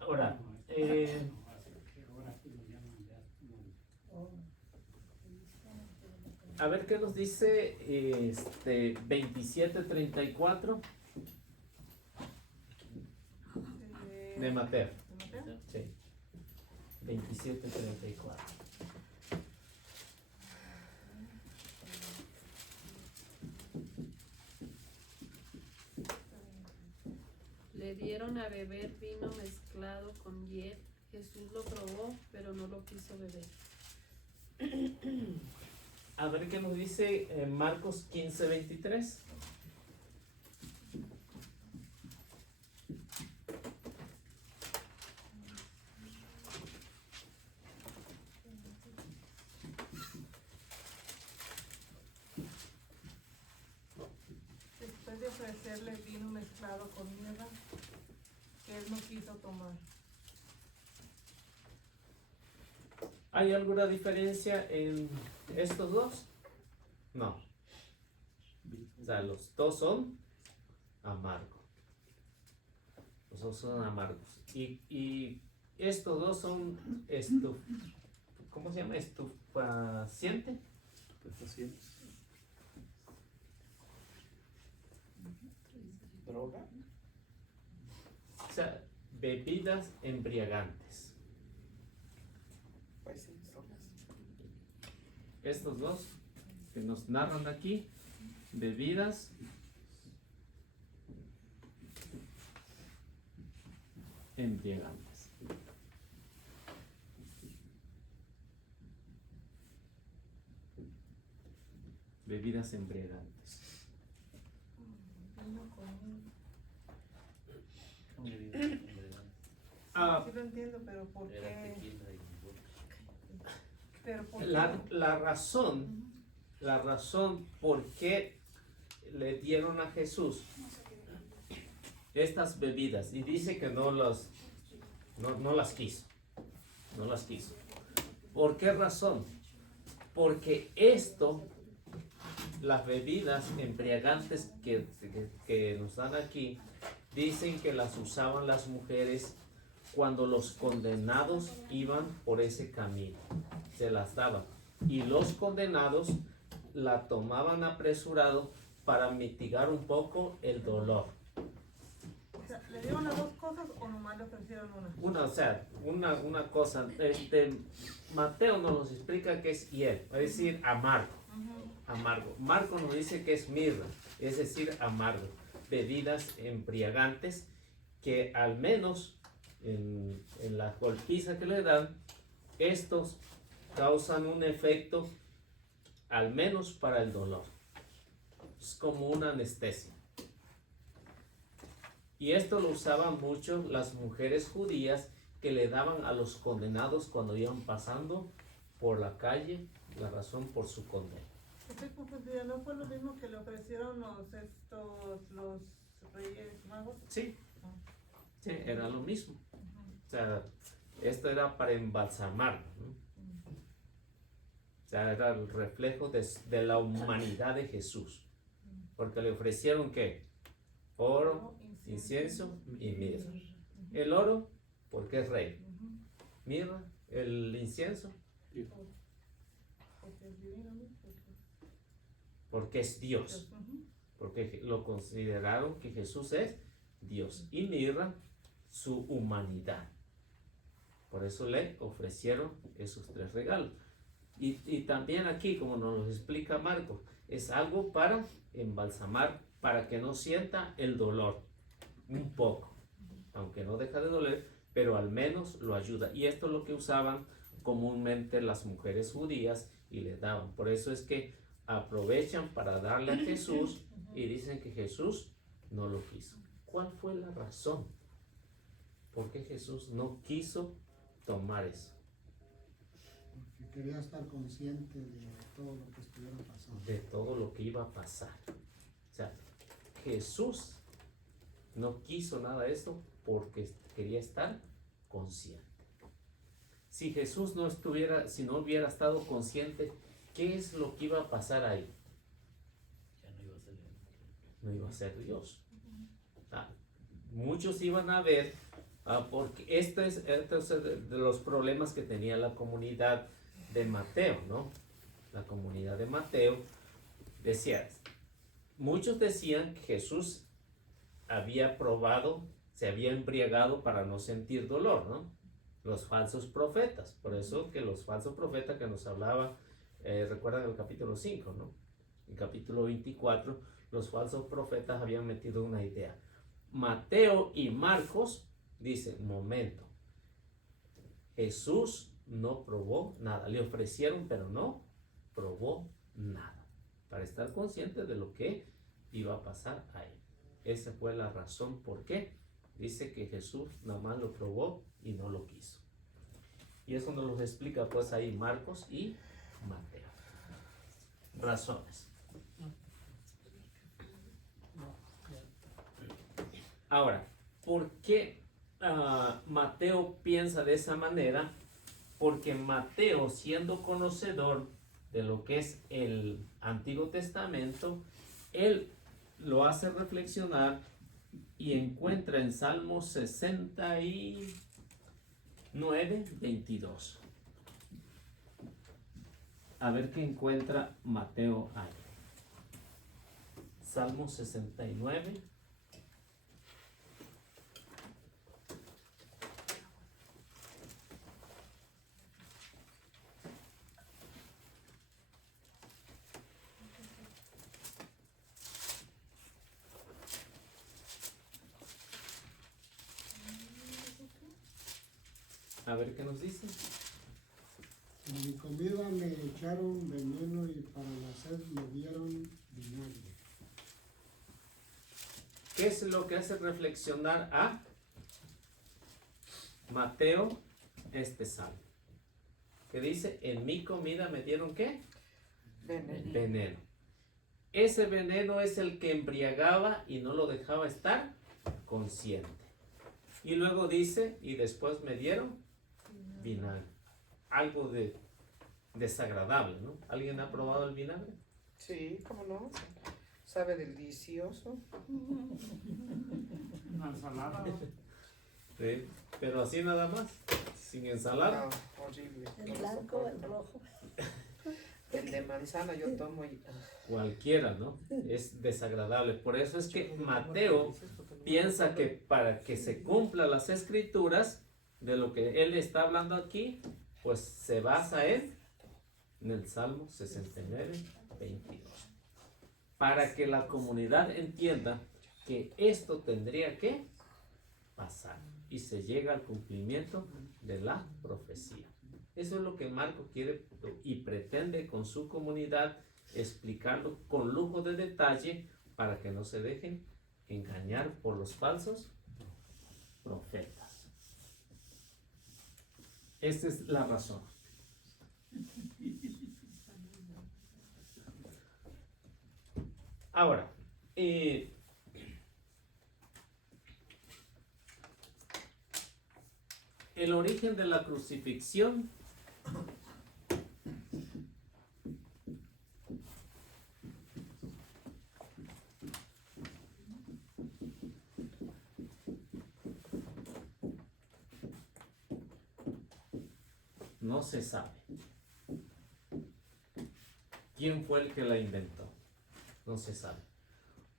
Ahora, a ver qué nos dice 27:34 de Mateo. ¿De Mateo? Sí. 27:34. Le dieron a beber vino mezclado con hiel. Jesús lo probó, pero no lo quiso beber. A ver qué nos dice Marcos 15:23. ofrecerle vino mezclado con mirra que él no quiso tomar. ¿Hay alguna diferencia en estos dos? No. O sea, los dos son amargos. Los dos son amargos. Y estos dos son ¿cómo se llama? Estupefaciente. ¿Droga? O sea, bebidas embriagantes. Pues sí, drogas. Estos dos que nos narran aquí, bebidas embriagantes. Bebidas embriagantes. Vino con Ah, sí lo entiendo, pero ¿por Era qué? tequila y vodka. Pero ¿por qué? la razón por qué le dieron a Jesús estas bebidas, y dice que no las quiso, no las quiso. ¿Por qué razón? Porque las bebidas embriagantes que nos dan aquí, dicen que las usaban las mujeres cuando los condenados iban por ese camino, se las daban. Y los condenados la tomaban apresurado para mitigar un poco el dolor. O sea, ¿le dieron las dos cosas o nomás le ofrecieron una? Una cosa, Mateo nos los explica que es hiel, es decir, amargo. Amargo. Marcos nos dice que es mirra, es decir, amargo. Bebidas embriagantes que al menos en la golpiza que le dan, estos causan un efecto al menos para el dolor. Es como una anestesia. Y esto lo usaban mucho las mujeres judías que le daban a los condenados cuando iban pasando por la calle, la razón por su condena. Estoy confundida, ¿no fue lo mismo que le ofrecieron los Reyes Magos? Sí, sí, era lo mismo. O sea, esto era para embalsamar, ¿no? O sea, era el reflejo de la humanidad de Jesús. Porque le ofrecieron ¿qué? Oro, incienso y mirra. El oro, porque es rey. Mirra, el incienso, Porque es divino, ¿no? porque es Dios. Porque lo consideraron que Jesús es Dios. Y mirra, su humanidad. Por eso le ofrecieron esos tres regalos. Y también aquí, como nos lo explica Marcos, es algo para embalsamar, para que no sienta el dolor un poco, aunque no deja de doler, pero al menos lo ayuda. Y esto es lo que usaban comúnmente las mujeres judías y le daban. Por eso es que aprovechan para darle a Jesús y dicen que Jesús no lo quiso. ¿Cuál fue la razón? ¿Por qué Jesús no quiso tomar eso? Porque quería estar consciente de todo lo que estuviera pasando. De todo lo que iba a pasar. O sea, Jesús no quiso nada de esto porque quería estar consciente. Si Jesús si no hubiera estado consciente, ¿qué es lo que iba a pasar ahí? Ya no iba a ser él. No iba a ser Dios. Muchos iban a ver, porque este es de los problemas que tenía la comunidad de Mateo, ¿no? La comunidad de Mateo muchos decían que Jesús había se había embriagado para no sentir dolor, ¿no? Los falsos profetas, por eso que los falsos profetas que nos hablaba, recuerdan el capítulo 5, ¿no? En capítulo 24, los falsos profetas habían metido una idea. Mateo y Marcos dicen, momento, Jesús no probó nada, le ofrecieron pero no probó nada, para estar consciente de lo que iba a pasar a él. Esa fue la razón por qué dice que Jesús nada más lo probó y no lo quiso. Y eso nos lo explica pues ahí Marcos y Mateo. Razones. Ahora, ¿por qué Mateo piensa de esa manera? Porque Mateo, siendo conocedor de lo que es el Antiguo Testamento, él lo hace reflexionar y encuentra en Salmo 69, 22. A ver qué encuentra Mateo ahí. Salmo 69. A ver qué nos dice. En mi comida me echaron veneno y para la sed me dieron vinagre. ¿Qué es lo que hace reflexionar a Mateo este salmo? Que dice, en mi comida me dieron ¿qué? Veneno. Veneno. Ese veneno es el que embriagaba y no lo dejaba estar consciente. Y luego dice, y después me dieron vinagre. Algo de desagradable, ¿no? ¿Alguien ha probado el vinagre? Sí, ¿cómo no? Sabe delicioso. Una ensalada. Sí, pero así nada más, sin ensalada. No, horrible. El no lo blanco o el soporto. rojo. El de manzana yo tomo y... Cualquiera, ¿no? Es desagradable. Por eso es que Mateo piensa que para que se cumplan las escrituras de lo que él está hablando aquí, pues se basa en el Salmo 69, 22. Para que la comunidad entienda que esto tendría que pasar y se llega al cumplimiento de la profecía. Eso es lo que Marco quiere y pretende con su comunidad explicarlo con lujo de detalle para que no se dejen engañar por los falsos profetas. Esta es la razón. Ahora, el origen de la crucifixión no se sabe. ¿Quién fue el que la inventó? No se sabe.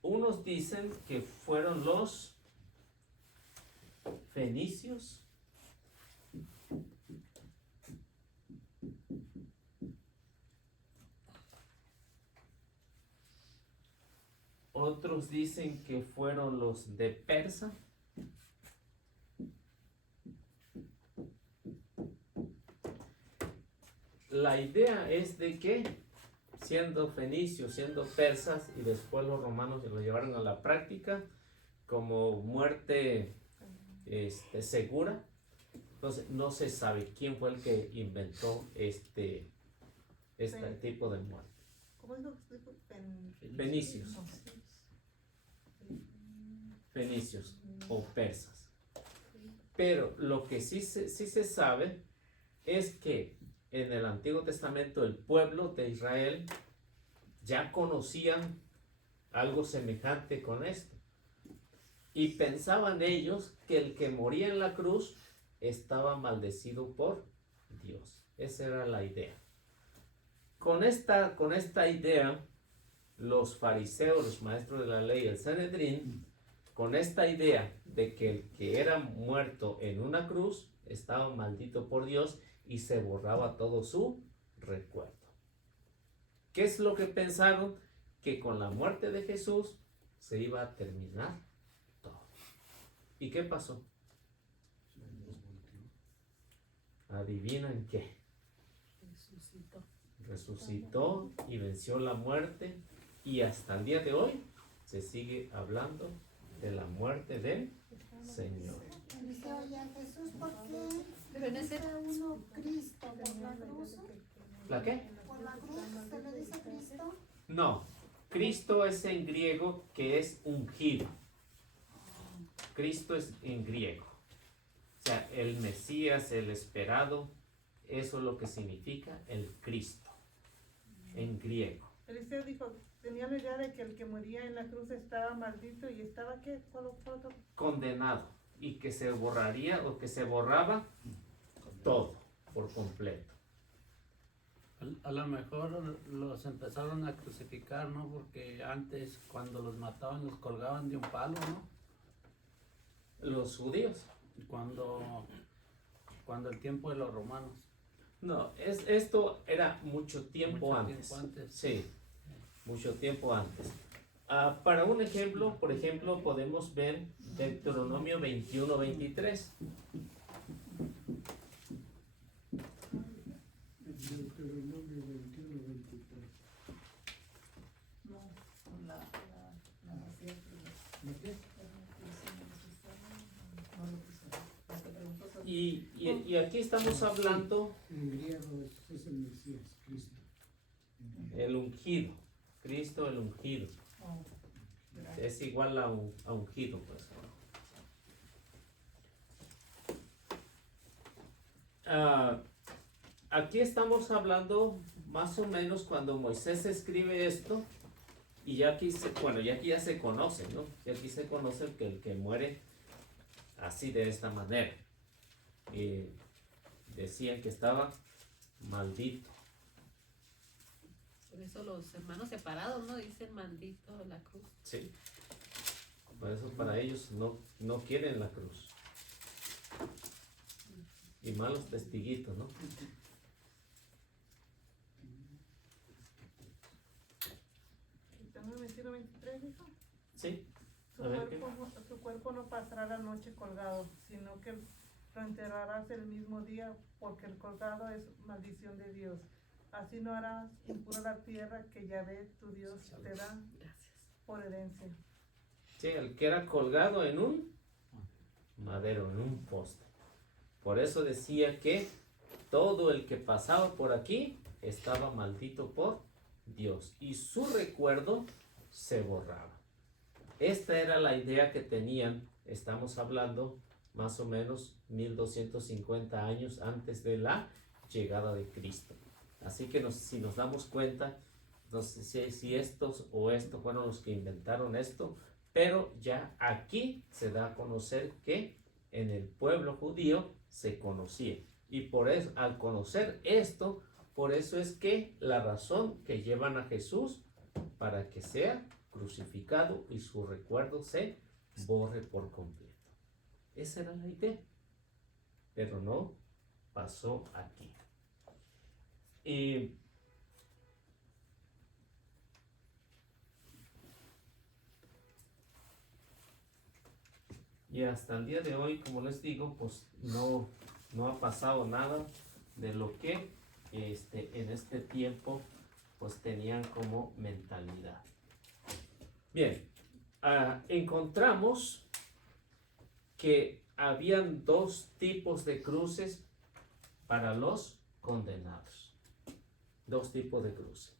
Unos dicen que fueron los fenicios. Otros dicen que fueron los de Persa. La idea es de que siendo fenicios, siendo persas y después los romanos lo llevaron a la práctica como muerte segura. Entonces no se sabe quién fue el que inventó este tipo de muerte. ¿Cómo dijo? Fenicios. Fenicios o persas. Pero lo que sí se sabe es que en el Antiguo Testamento el pueblo de Israel ya conocían algo semejante con esto. Y pensaban ellos que el que moría en la cruz estaba maldecido por Dios. Esa era la idea. Con esta idea, los fariseos, los maestros de la ley, el Sanedrín, con esta idea de que el que era muerto en una cruz estaba maldito por Dios y se borraba todo su recuerdo. ¿Qué es lo que pensaron? Que con la muerte de Jesús se iba a terminar todo. ¿Y qué pasó? ¿Adivinan qué? Resucitó y venció la muerte, y hasta el día de hoy se sigue hablando de la muerte del Señor. Dice, oye, Jesús, ¿por qué dice uno Cristo por la cruz? ¿La qué? ¿Por la cruz se le dice Cristo? No, Cristo es en griego que es ungido. Cristo es en griego. O sea, el Mesías, el esperado, eso es lo que significa el Cristo, en griego. Pero usted dijo, tenía la idea de que el que moría en la cruz estaba maldito y estaba, ¿qué? ¿Cuál otro? Condenado, y que se borraría o que se borraba todo por completo. A lo mejor los empezaron a crucificar, ¿no? Porque antes cuando los mataban los colgaban de un palo, ¿no? Los judíos. Cuando el tiempo de los romanos. No, esto era mucho tiempo antes. antes. Sí, mucho tiempo antes. Para un ejemplo, por ejemplo, podemos ver Deuteronomio 21-23. Deuteronomio 21-23. ¿De qué? Y aquí estamos hablando En griego es el Mesías, Cristo. el ungido, Cristo el ungido. Es igual a ungido, pues. Aquí estamos hablando más o menos cuando Moisés escribe esto, y ya aquí ya se conoce, ¿no? Y aquí se conoce que el que muere así de esta manera. Y decían que estaba maldito. Por eso los hermanos separados, ¿no? Dicen maldito la cruz. Sí. Por eso para ellos no quieren la cruz. Y malos testiguitos, ¿no? ¿Estamos en 21-23, dijo? Sí. Su cuerpo no pasará la noche colgado, sino que lo enterrarás el mismo día, porque el colgado es maldición de Dios. Así no harás impura la tierra que Yahvé tu Dios te da por herencia. Sí, el que era colgado en un madero, en un poste. Por eso decía que todo el que pasaba por aquí estaba maldito por Dios y su recuerdo se borraba. Esta era la idea que tenían, estamos hablando más o menos 1250 años antes de la llegada de Cristo. Así que si nos damos cuenta, entonces si estos fueron los que inventaron esto, pero ya aquí se da a conocer que en el pueblo judío se conocía. Y por eso, al conocer esto, por eso es que la razón que llevan a Jesús para que sea crucificado y su recuerdo se borre por completo. Esa era la idea, pero no pasó aquí. Y hasta el día de hoy, como les digo, pues no ha pasado nada de lo que en este tiempo pues tenían como mentalidad. Bien, encontramos que habían dos tipos de cruces para los condenados. Dos tipos de cruces.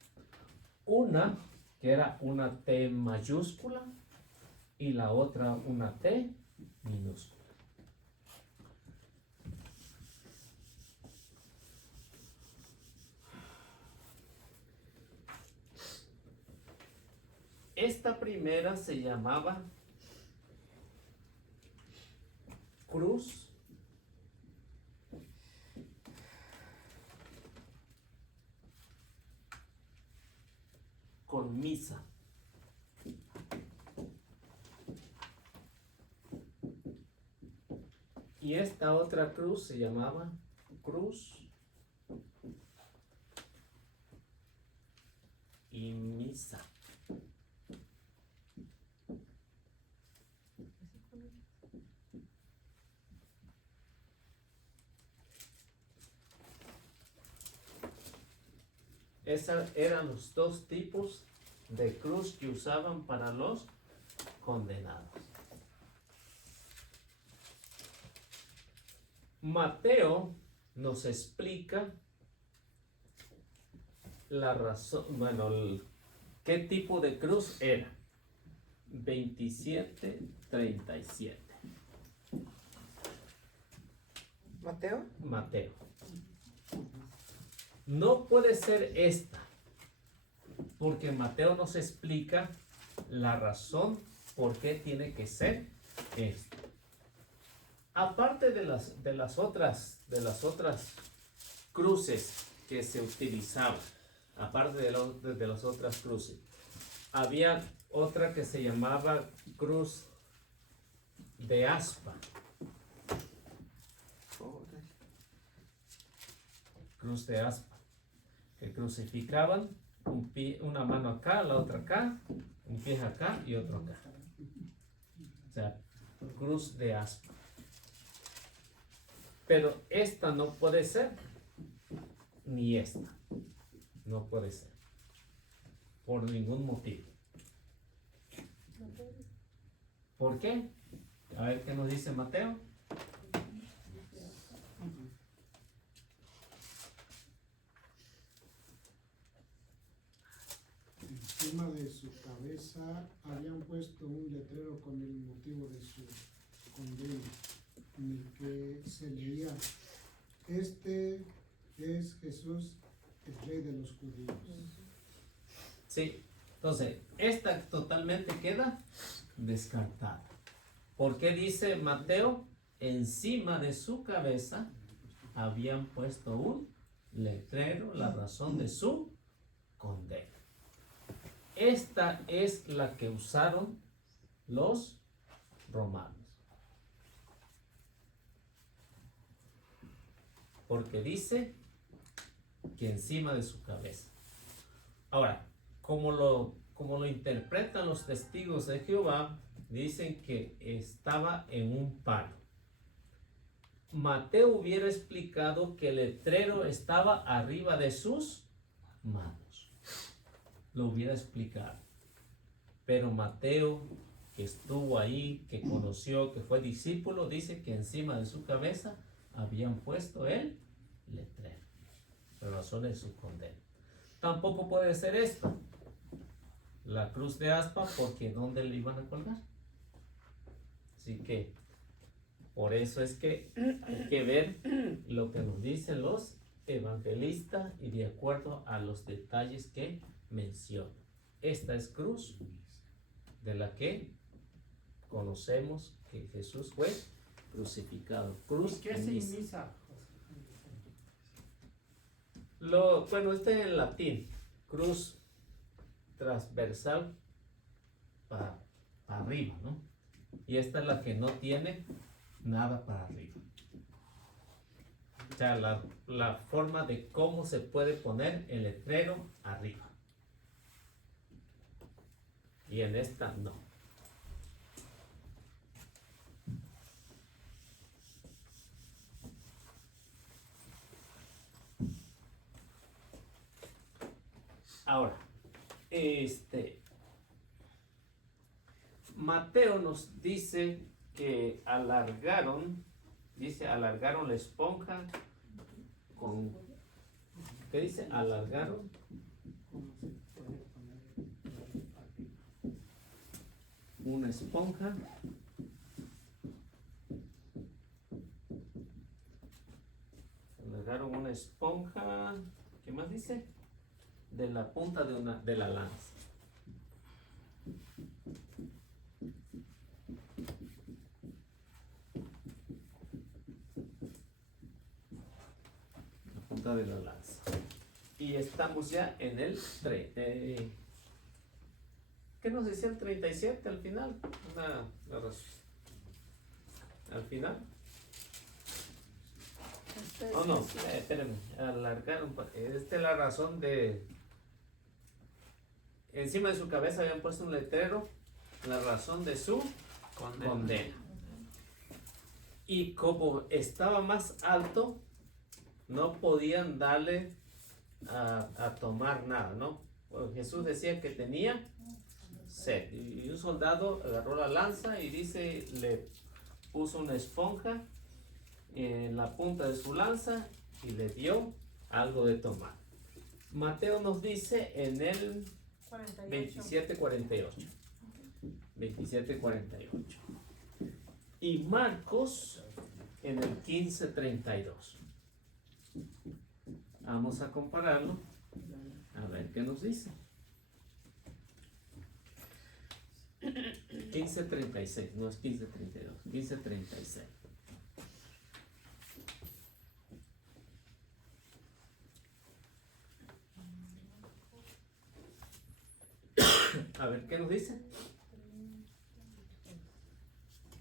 Una que era una T mayúscula y la otra una T minúscula. Esta primera se llamaba cruz con misa. Y esta otra cruz se llamaba cruz y misa. Esos eran los dos tipos de cruz que usaban para los condenados. Mateo nos explica la razón, qué tipo de cruz era. 27:37. Mateo. Mateo. No puede ser esta, porque Mateo nos explica la razón por qué tiene que ser esto. Aparte de las otras cruces que se utilizaban, aparte de las otras cruces, había otra que se llamaba cruz de aspa. Cruz de aspa, que crucificaban una mano acá, la otra acá, un pie acá y otro acá. O sea, cruz de aspa. Pero esta no puede ser, ni esta. No puede ser. Por ningún motivo. ¿Por qué? A ver qué nos dice Mateo. Encima de su cabeza habían puesto un letrero con el motivo de su condena, en el que se leía: este es Jesús, el Rey de los judíos. Sí, entonces, esta totalmente queda descartada. ¿Por qué dice Mateo? Encima de su cabeza habían puesto un letrero, la razón de su condena. Esta es la que usaron los romanos. Porque dice que encima de su cabeza. Ahora, como lo interpretan los testigos de Jehová, dicen que estaba en un palo. Mateo hubiera explicado que el letrero estaba arriba de sus manos. Lo hubiera explicado. Pero Mateo, que estuvo ahí, que conoció, que fue discípulo, dice que encima de su cabeza habían puesto el letrero. Por razón de su condena. Tampoco puede ser esta, la cruz de aspa, porque ¿dónde le iban a colgar? Así que, por eso es que hay que ver lo que nos dicen los evangelistas y de acuerdo a los detalles que menciona. Esta es cruz de la que conocemos que Jesús fue crucificado. Cruz ¿Qué en misa. significa? Bueno, este en latín, cruz transversal para arriba, ¿no? Y esta es la que no tiene nada para arriba. O sea, la forma de cómo se puede poner el letrero arriba. Y en esta no. Ahora, Mateo nos dice que alargaron la esponja con, ¿qué dice? Alargaron una esponja ¿qué más dice? De la punta de la lanza. La punta de la lanza. Y estamos ya en el ¿qué nos decía el 37 al final? Al final. Oh no, espérenme, alargaron. Esta es la razón de. Encima de su cabeza habían puesto un letrero, la razón de su condena. Y como estaba más alto, no podían darle a tomar nada, ¿no? Pues Jesús decía que tenía sed. Y un soldado agarró la lanza y dice, le puso una esponja en la punta de su lanza y le dio algo de tomar. Mateo nos dice en el 27:48. 27:48. Y Marcos en el 15:32. Vamos a compararlo, a ver qué nos dice. 15:36, no es 15:32, 15:36. A ver qué nos dice.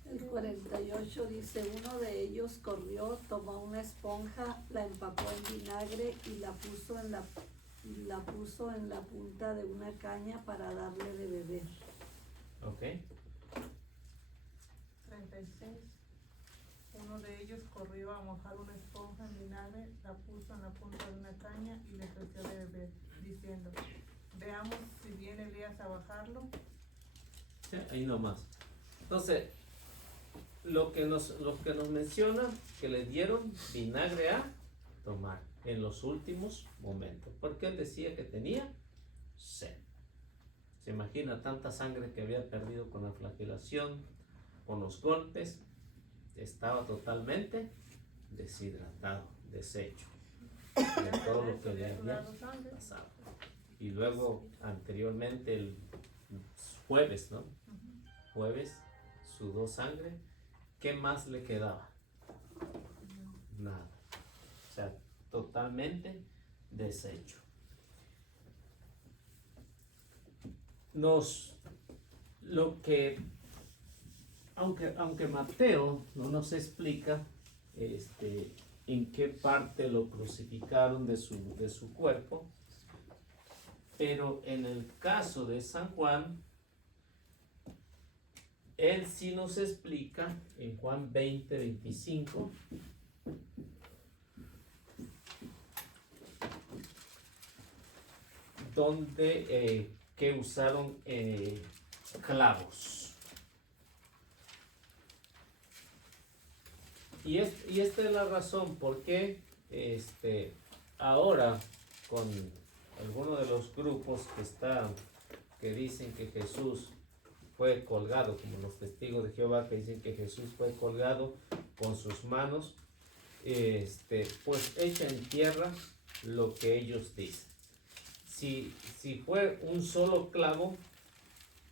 El 48 dice, uno de ellos corrió, tomó una esponja, la empapó en vinagre y la puso en la punta de una caña para darle de beber. Ok. 36. Uno de ellos corrió a mojar una esponja en vinagre, la puso en la punta de una caña y le ofreció de beber, diciendo, veamos si viene Elías a bajarlo. Sí, ahí nomás. Entonces, lo que nos menciona que le dieron vinagre a tomar en los últimos momentos, porque él decía que tenía sed. Se imagina tanta sangre que había perdido con la flagelación, con los golpes, estaba totalmente deshidratado, deshecho de todo lo que le había pasado. Y luego anteriormente el jueves, ¿no? Jueves sudó sangre. ¿Qué más le quedaba? Nada. O sea, totalmente deshecho. Aunque Mateo no nos explica en qué parte lo crucificaron de su cuerpo, pero en el caso de San Juan, él sí nos explica en Juan 20:25, donde que usaron clavos. Y esta es la razón por qué ahora con algunos de los grupos que dicen que Jesús fue colgado, como los testigos de Jehová que dicen que Jesús fue colgado con sus manos, pues echa en tierra lo que ellos dicen. Si fue un solo clavo,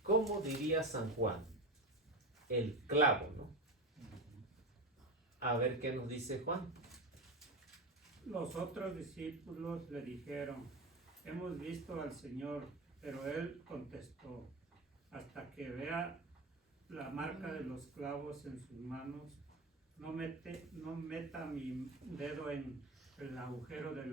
¿cómo diría San Juan? El clavo, ¿no? A ver qué nos dice Juan. Los otros discípulos le dijeron, hemos visto al Señor, pero él contestó, hasta que vea la marca de los clavos en sus manos, no meta mi dedo en el agujero de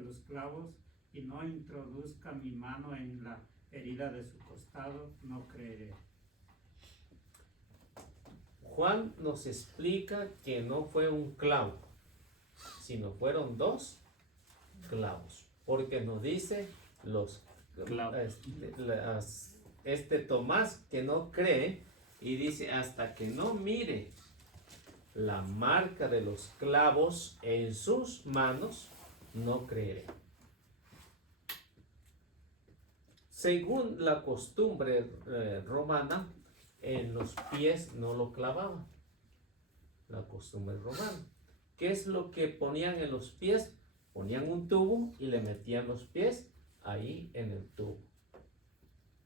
los clavos y no introduzca mi mano en la herida de su costado, no creeré. Juan nos explica que no fue un clavo, sino fueron 2 clavos, porque nos dice Tomás que no cree y dice hasta que no mire la marca de los clavos en sus manos, no creeré. Según la costumbre romana, en los pies no lo clavaban. La costumbre romana. ¿Qué es lo que ponían en los pies? Ponían un tubo y le metían los pies ahí en el tubo.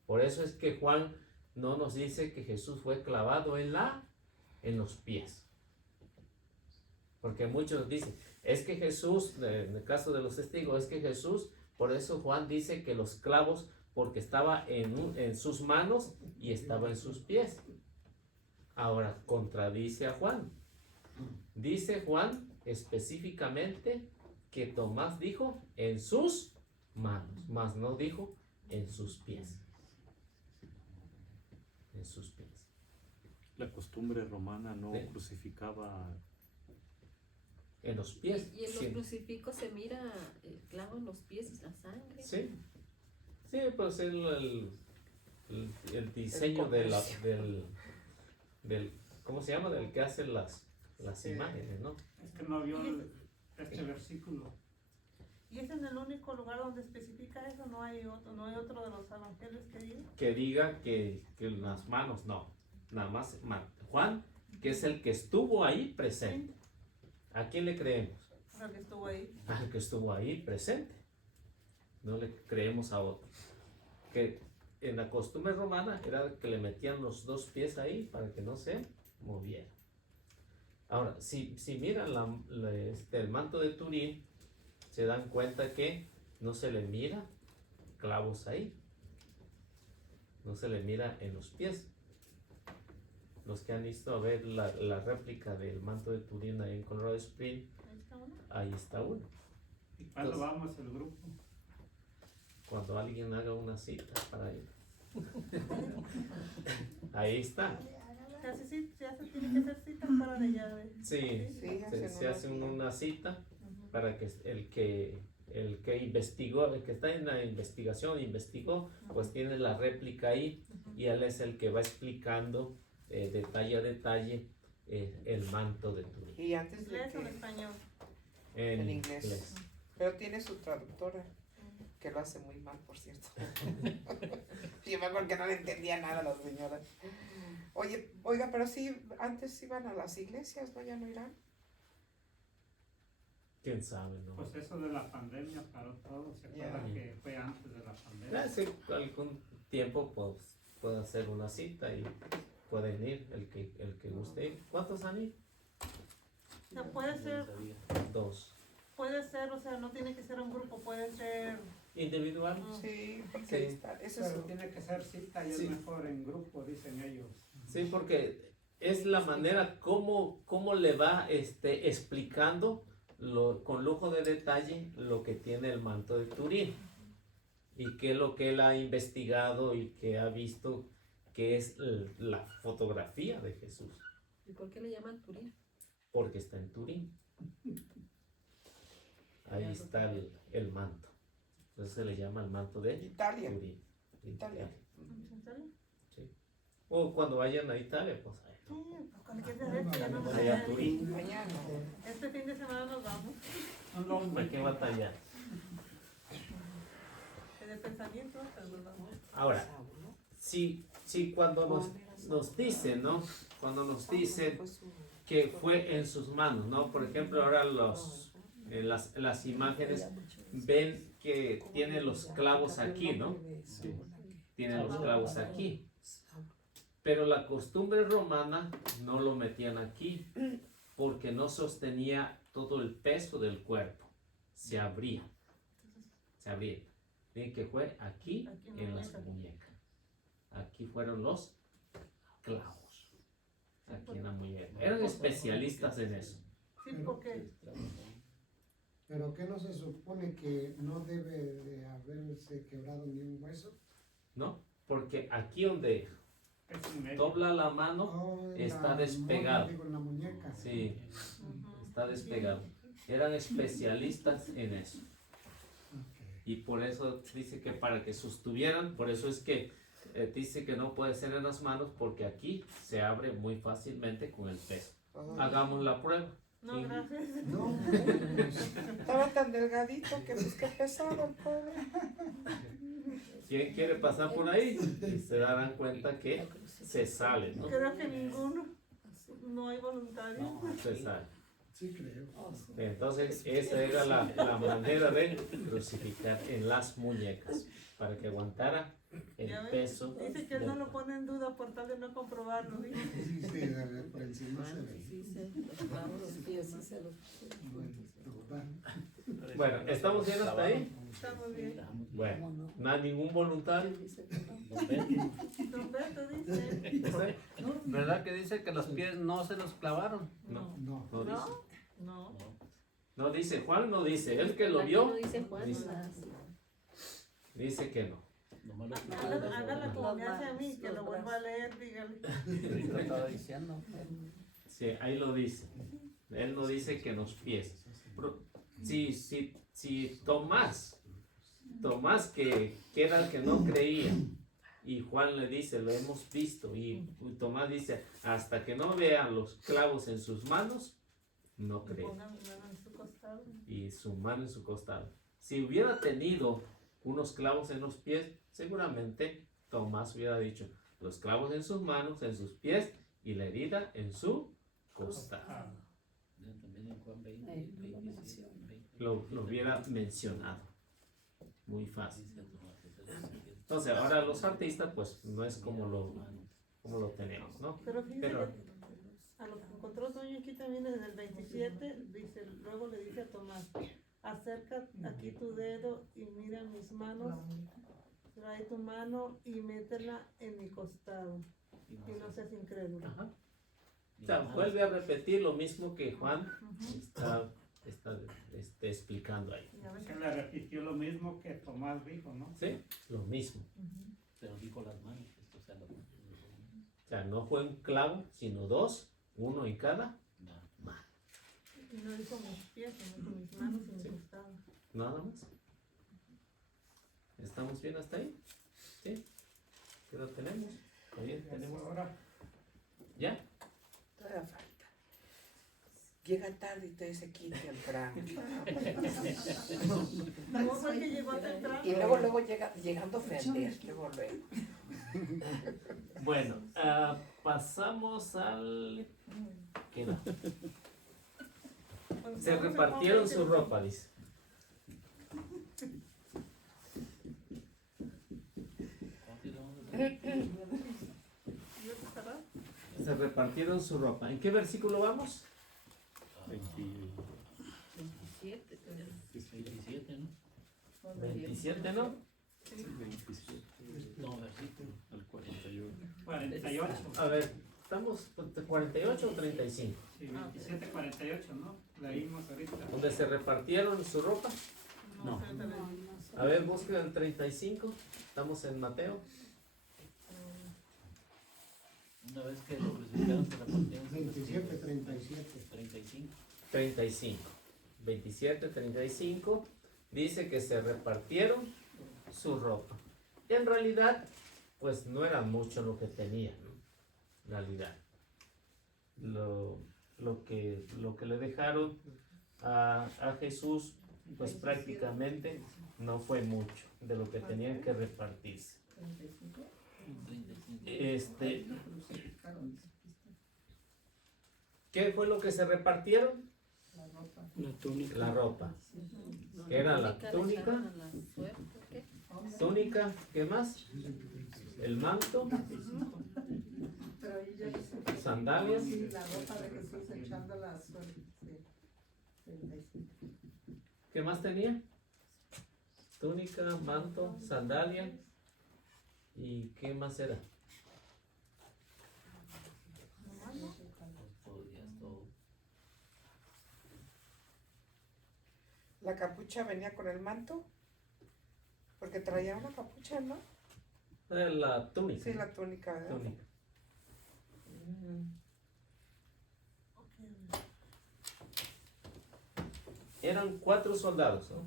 Por eso es que Juan no nos dice que Jesús fue clavado en los pies. Porque muchos dicen, es que Jesús, en el caso de los testigos, es que Jesús, por eso Juan dice que los clavos, porque estaba en sus manos y estaba en sus pies. Ahora, contradice a Juan. Dice Juan específicamente que Tomás dijo en sus manos, mas no dijo en sus pies. En sus pies. La costumbre romana no crucificaba en los pies. Y en los crucifijos se mira el clavo en los pies y la sangre. Sí. Sí, pues el diseño del ¿cómo se llama? Del que hace las imágenes, ¿no? Es que no vio este versículo. ¿Y es en el único lugar donde especifica eso? ¿No hay otro de los evangelios que diga? Que diga que las manos no. Nada más Juan que es el que estuvo ahí presente. ¿A quién le creemos? Al que estuvo ahí. Al que estuvo ahí presente. No le creemos a otro. Que en la costumbre romana era que le metían los dos pies ahí para que no se moviera. Ahora, si miran el manto de Turín, se dan cuenta que no se le mira clavos ahí. No se le mira en los pies. Los que han visto a ver la réplica del manto de Turín ahí en Colorado Springs, ahí está uno. ¿Y cuándo Entonces, vamos el grupo? cuando alguien haga una cita para ir. Ahí está. Casi sí, ya se tiene que hacer cita para de llave. Sí, Sí, se hace una cita para que el que investigó, el que está en la investigación, investigó, pues tiene la réplica ahí y él es el que va explicando detalle a detalle el manto de Turín. Y antes de ¿Inglés o en que... español? En inglés. Pero tiene su traductora, que lo hace muy mal, por cierto. Yo me acuerdo que no le entendía nada a la señora. Oiga, pero sí, antes iban a las iglesias, ¿no? ¿Ya no irán? ¿Quién sabe, no? Pues eso de la pandemia paró todo. ¿Se acuerdan que fue antes de la pandemia? Hace algún tiempo pues puede hacer una cita y pueden ir el que guste ir. ¿Cuántos han ido? No, puede ser, 2. o sea, no tiene que ser un grupo, puede ser... ¿Individual? Sí, porque Sí. ahí está. Eso Pero es... tiene que ser cita y Sí. es mejor en grupo, dicen ellos. Sí, porque es la manera como le va explicando con lujo de detalle lo que tiene el manto de Turín y qué es lo que él ha investigado y que ha visto que es la fotografía de Jesús, ¿Y por qué le llaman Turín? porque está en Turín. Ahí está el manto. Entonces se le llama el manto de Italia. Turín. Italia. Sí. O cuando vayan a Italia, pues ahí. Cuando quieras ver, ya no nos Allá a vamos. Turín. Mañana. Este fin de semana nos vamos. ¿Para qué batallar? En el pensamiento, pero nos vamos. Ahora, si cuando nos dicen, ¿no? Cuando nos dicen que fue en sus manos, ¿no? Por ejemplo, ahora las imágenes ven que tiene los clavos aquí, ¿no? Tiene los clavos aquí. Pero la costumbre romana no lo metían aquí porque no sostenía todo el peso del cuerpo. Se abría. Bien que fue aquí en las muñecas. Aquí fueron los clavos. Aquí en la muñeca. Eran especialistas en eso. Sí, porque Pero que no se supone que no debe de haberse quebrado ni un hueso. ¿No? Porque aquí donde Es en medio. dobla la mano, Oh, en está la despegado. digo, en la muñeca. Sí, está despegado. Eran especialistas en eso. Ok. Y por eso dice que para que sostuvieran, por eso es que dice que no puede ser en las manos porque aquí se abre muy fácilmente con el peso. Hagamos la prueba. no, Sí. gracias. No, Estaba tan delgadito que pues que pesaba el pobre. ¿Quién quiere pasar por ahí? Y se darán cuenta que se sale, ¿no? Creo que ninguno. No hay voluntarios. Se sale. sí creo. Entonces esa era la manera de crucificar en las muñecas para que aguantara el Ya ves, peso. dice que él no lo pone en duda por tal de no comprobarlo. ¿Sí? Sí, sí, por encima se ve. Sí, los clavos, los pies, sí se los... Bueno, total. Bueno, ¿estamos bien hasta ahí? Estamos bien. Bueno, no hay ningún voluntario. Dice que no. Don Beto dice. ¿Sí? ¿Verdad que dice que los pies no se los clavaron? No, No. no dice. No. No dice, Juan no dice, el que lo Aquí vio no dice Juan, dice. nada. dice que no. Hágala como me hace a mí, que lo vuelva a leer, dígale. Lo estaba diciendo. Sí, ahí lo dice. Él no dice que en los pies. Si Tomás que era el que no creía, y Juan le dice, lo hemos visto, y Tomás dice, hasta que no vea los clavos en sus manos, no cree. Pongan la mano en su costado. Y su mano en su costado. Si hubiera tenido unos clavos en los pies, seguramente Tomás hubiera dicho, los clavos en sus manos, en sus pies, y la herida en su costado. También en Juan 20, No lo 27, menciona. 20. Lo hubiera mencionado. Muy fácil. Dice Tomás, Entonces, ahora los artistas, pues no es como lo tenemos, ¿no? Pero fíjese Pero- que a lo que encontró Doña aquí también en el 27, dice, luego le dice a Tomás, acerca aquí tu dedo y mira mis manos, trae tu mano y métela en mi costado, y no seas incrédulo. Ajá. O sea, vuelve a repetir lo mismo que Juan está explicando ahí. Ya ves. Se le repitió lo mismo que Tomás dijo, ¿no? ¿Sí? Lo mismo. Pero dijo las manos, o sea, las manos. O sea, no fue un clavo, sino dos, uno en cada mano. Y no dijo mis pies, sino con mis manos y mi costado. Nada más. ¿Estamos bien hasta ahí? ¿Sí? ¿Qué lo tenemos? ¿Está bien? ¿Tenemos? Ahora, ¿Ya? Todavía falta. Llega tarde y te se quita temprano. ¿Cómo fue que llegó temprano? Y luego llegando frente a este volver. Bueno, pasamos al... ¿Qué no? Se repartieron su ropa, dice. Se repartieron su ropa. ¿En qué versículo vamos? 27. 27, ¿no? 27, ¿no? No, versículo. Al 48. 48. A ver, ¿estamos 48 o 35? Sí, 27, 48, ¿no? Leímos ahorita. ¿Donde se repartieron su ropa? No. A ver, busquen el 35. Estamos en Mateo. Una vez que lo crucificaron, se repartieron. 27, 37. 35. 35. 27, 35. Dice que se repartieron su ropa. Y en realidad, pues no era mucho lo que tenían, ¿no? En realidad. Lo que le dejaron a Jesús, pues prácticamente no fue mucho de lo que tenían que repartirse. 35. ¿Qué fue lo que se repartieron? La túnica. La ropa. ¿Qué era la túnica? Túnica, ¿qué más? El manto, Pero ahí ya dice sandalias. sí, la ropa de Jesús echando la suerte. Sí. 35. ¿Qué más tenía? Túnica, manto, sandalia. ¿Y qué más era? Podías todo. La capucha venía con el manto. Porque traía una capucha, ¿no? Era la túnica. Sí, la túnica, ¿verdad? Túnica. Eran 4 soldados, ¿no?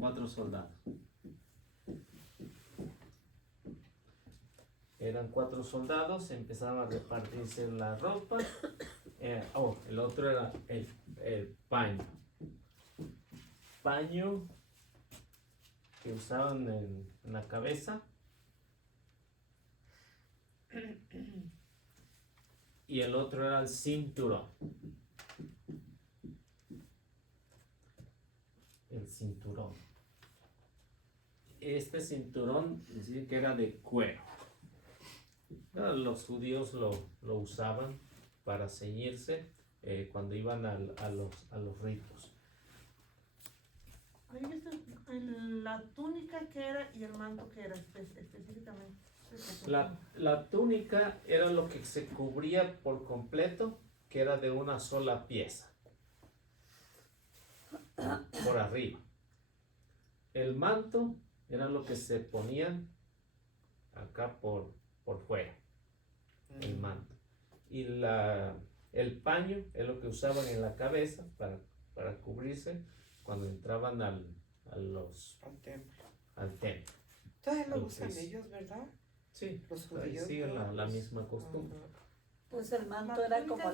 4 soldados. Eran 4 soldados, empezaba a repartirse la ropa. El otro era el paño. Paño que usaban en la cabeza. Y el otro era el cinturón. El cinturón. Este cinturón decía que era de cuero. Los judíos lo usaban para ceñirse cuando iban a los ritos. Ahí viste la túnica que era y el manto que era específicamente. La túnica era lo que se cubría por completo, que era de una sola pieza, por arriba. El manto era lo que se ponían acá por fuera, el manto. Y el paño es lo que usaban en la cabeza para cubrirse cuando entraban al templo. Todavía lo Entonces, usan ellos, ¿verdad? Sí, Los ahí judíos. siguen ¿no? la misma costumbre. Ajá. Pues el manto era como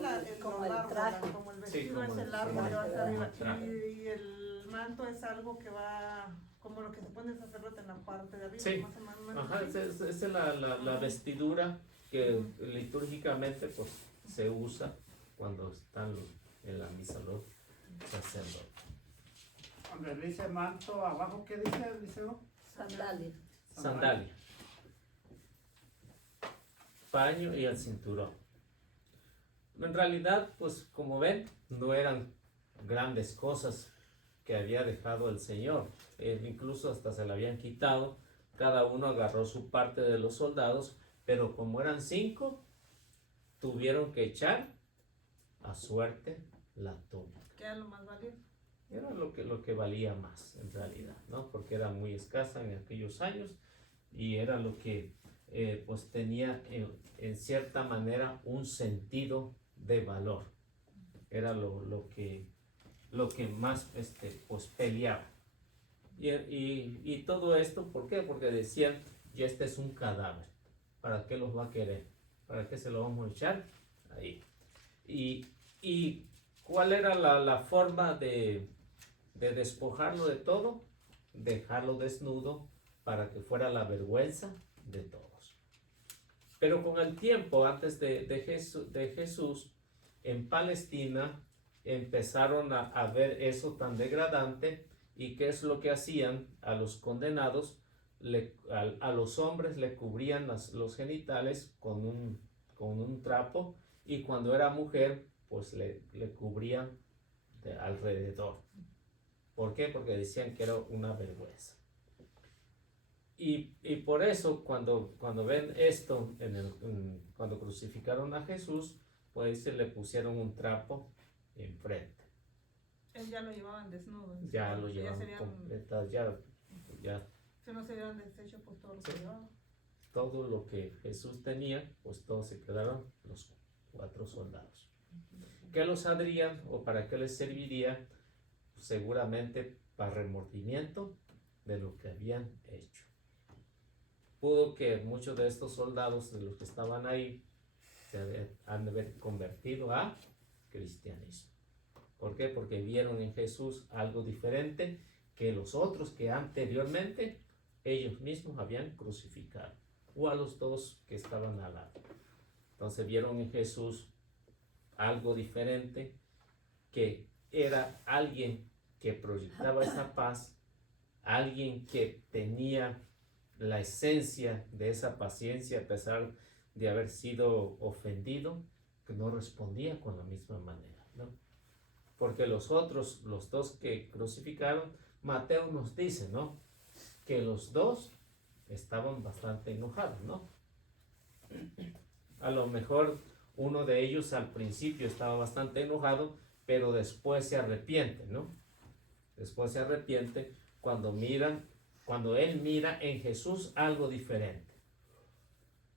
el traje. Como el Sí, vestido como es el- el largo sí, que va hasta como el arriba. traje. Y el manto es algo que va, como lo que se pone el sacerdote en la parte de arriba. Sí. Más o menos Ajá, así. esa es la vestidura que litúrgicamente pues se usa cuando están en la misa los sacerdotes. Donde dice manto, abajo, ¿qué dice el liceo? Sandalia. Sandalia, paño y el cinturón. En realidad, pues como ven, no eran grandes cosas que había dejado el Señor. Incluso hasta se la habían quitado. Cada uno agarró su parte de los soldados, pero como eran 5, tuvieron que echar a suerte la túnica. ¿Qué era lo más valioso? Era lo que valía más en realidad, ¿no? Porque era muy escasa en aquellos años y era lo que pues tenía en cierta manera un sentido de valor. Era lo que más pues peleaba. Y todo esto, ¿por qué? Porque decían, ya este es un cadáver, ¿para qué los va a querer? ¿Para qué se lo vamos a echar? Ahí. Y ¿cuál era la forma de despojarlo de todo? Dejarlo desnudo para que fuera la vergüenza de todos. Pero con el tiempo, antes de Jesús, en Palestina empezaron a ver eso tan degradante. ¿Y qué es lo que hacían? A los condenados, a los hombres le cubrían los genitales con un trapo, y cuando era mujer, pues le cubrían de alrededor. ¿Por qué? Porque decían que era una vergüenza. Y por eso, cuando ven esto, cuando crucificaron a Jesús, pues se le pusieron un trapo enfrente. Él ya lo llevaban desnudo. Ya lo llevaban completas, ya. Si no se dieron desecho, pues todo lo que llevaban. Todo lo que Jesús tenía, pues todos se quedaron los 4 soldados. ¿Qué los harían o para qué les serviría? Pues seguramente para remordimiento de lo que habían hecho. Pudo que muchos de estos soldados, de los que estaban ahí, se han de haber convertido a cristianismo. ¿Por qué? Porque vieron en Jesús algo diferente que los otros que anteriormente ellos mismos habían crucificado, o a los 2 que estaban al lado. Entonces vieron en Jesús algo diferente, que era alguien que proyectaba esa paz, alguien que tenía la esencia de esa paciencia a pesar de haber sido ofendido, que no respondía con la misma manera, ¿no? Porque los otros, los 2 que crucificaron, Mateo nos dice, ¿no?, que los 2 estaban bastante enojados, ¿no? A lo mejor uno de ellos al principio estaba bastante enojado, pero después se arrepiente, ¿no? Después se arrepiente cuando él mira en Jesús algo diferente.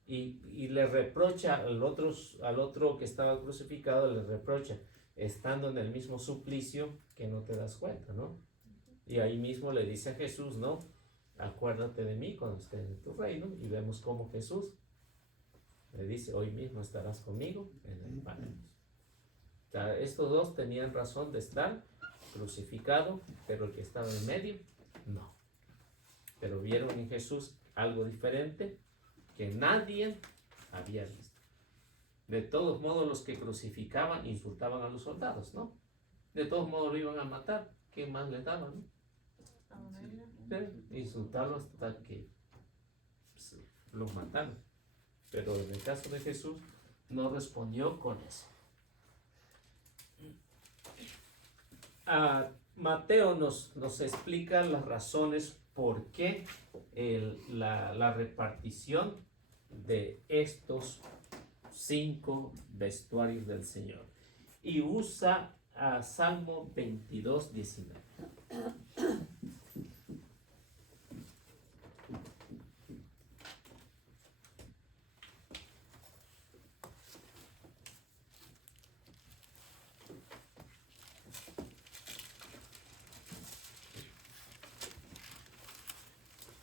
Y le reprocha al otro que estaba crucificado, le reprocha, estando en el mismo suplicio, que no te das cuenta, ¿no? Y ahí mismo le dice a Jesús, ¿no?, acuérdate de mí cuando estés en tu reino. Y vemos cómo Jesús le dice, hoy mismo estarás conmigo en el paraíso. O sea, estos 2 tenían razón de estar crucificado, pero el que estaba en medio, no. Pero vieron en Jesús algo diferente que nadie había visto. De todos modos, los que crucificaban insultaban a los soldados, ¿no? De todos modos lo iban a matar. ¿Qué más les daban, no? Insultarlos hasta que los mataron. Pero en el caso de Jesús no respondió con eso. Mateo nos explica las razones por qué la repartición de estos 5 vestuarios del Señor, y usa a Salmo 22, 19.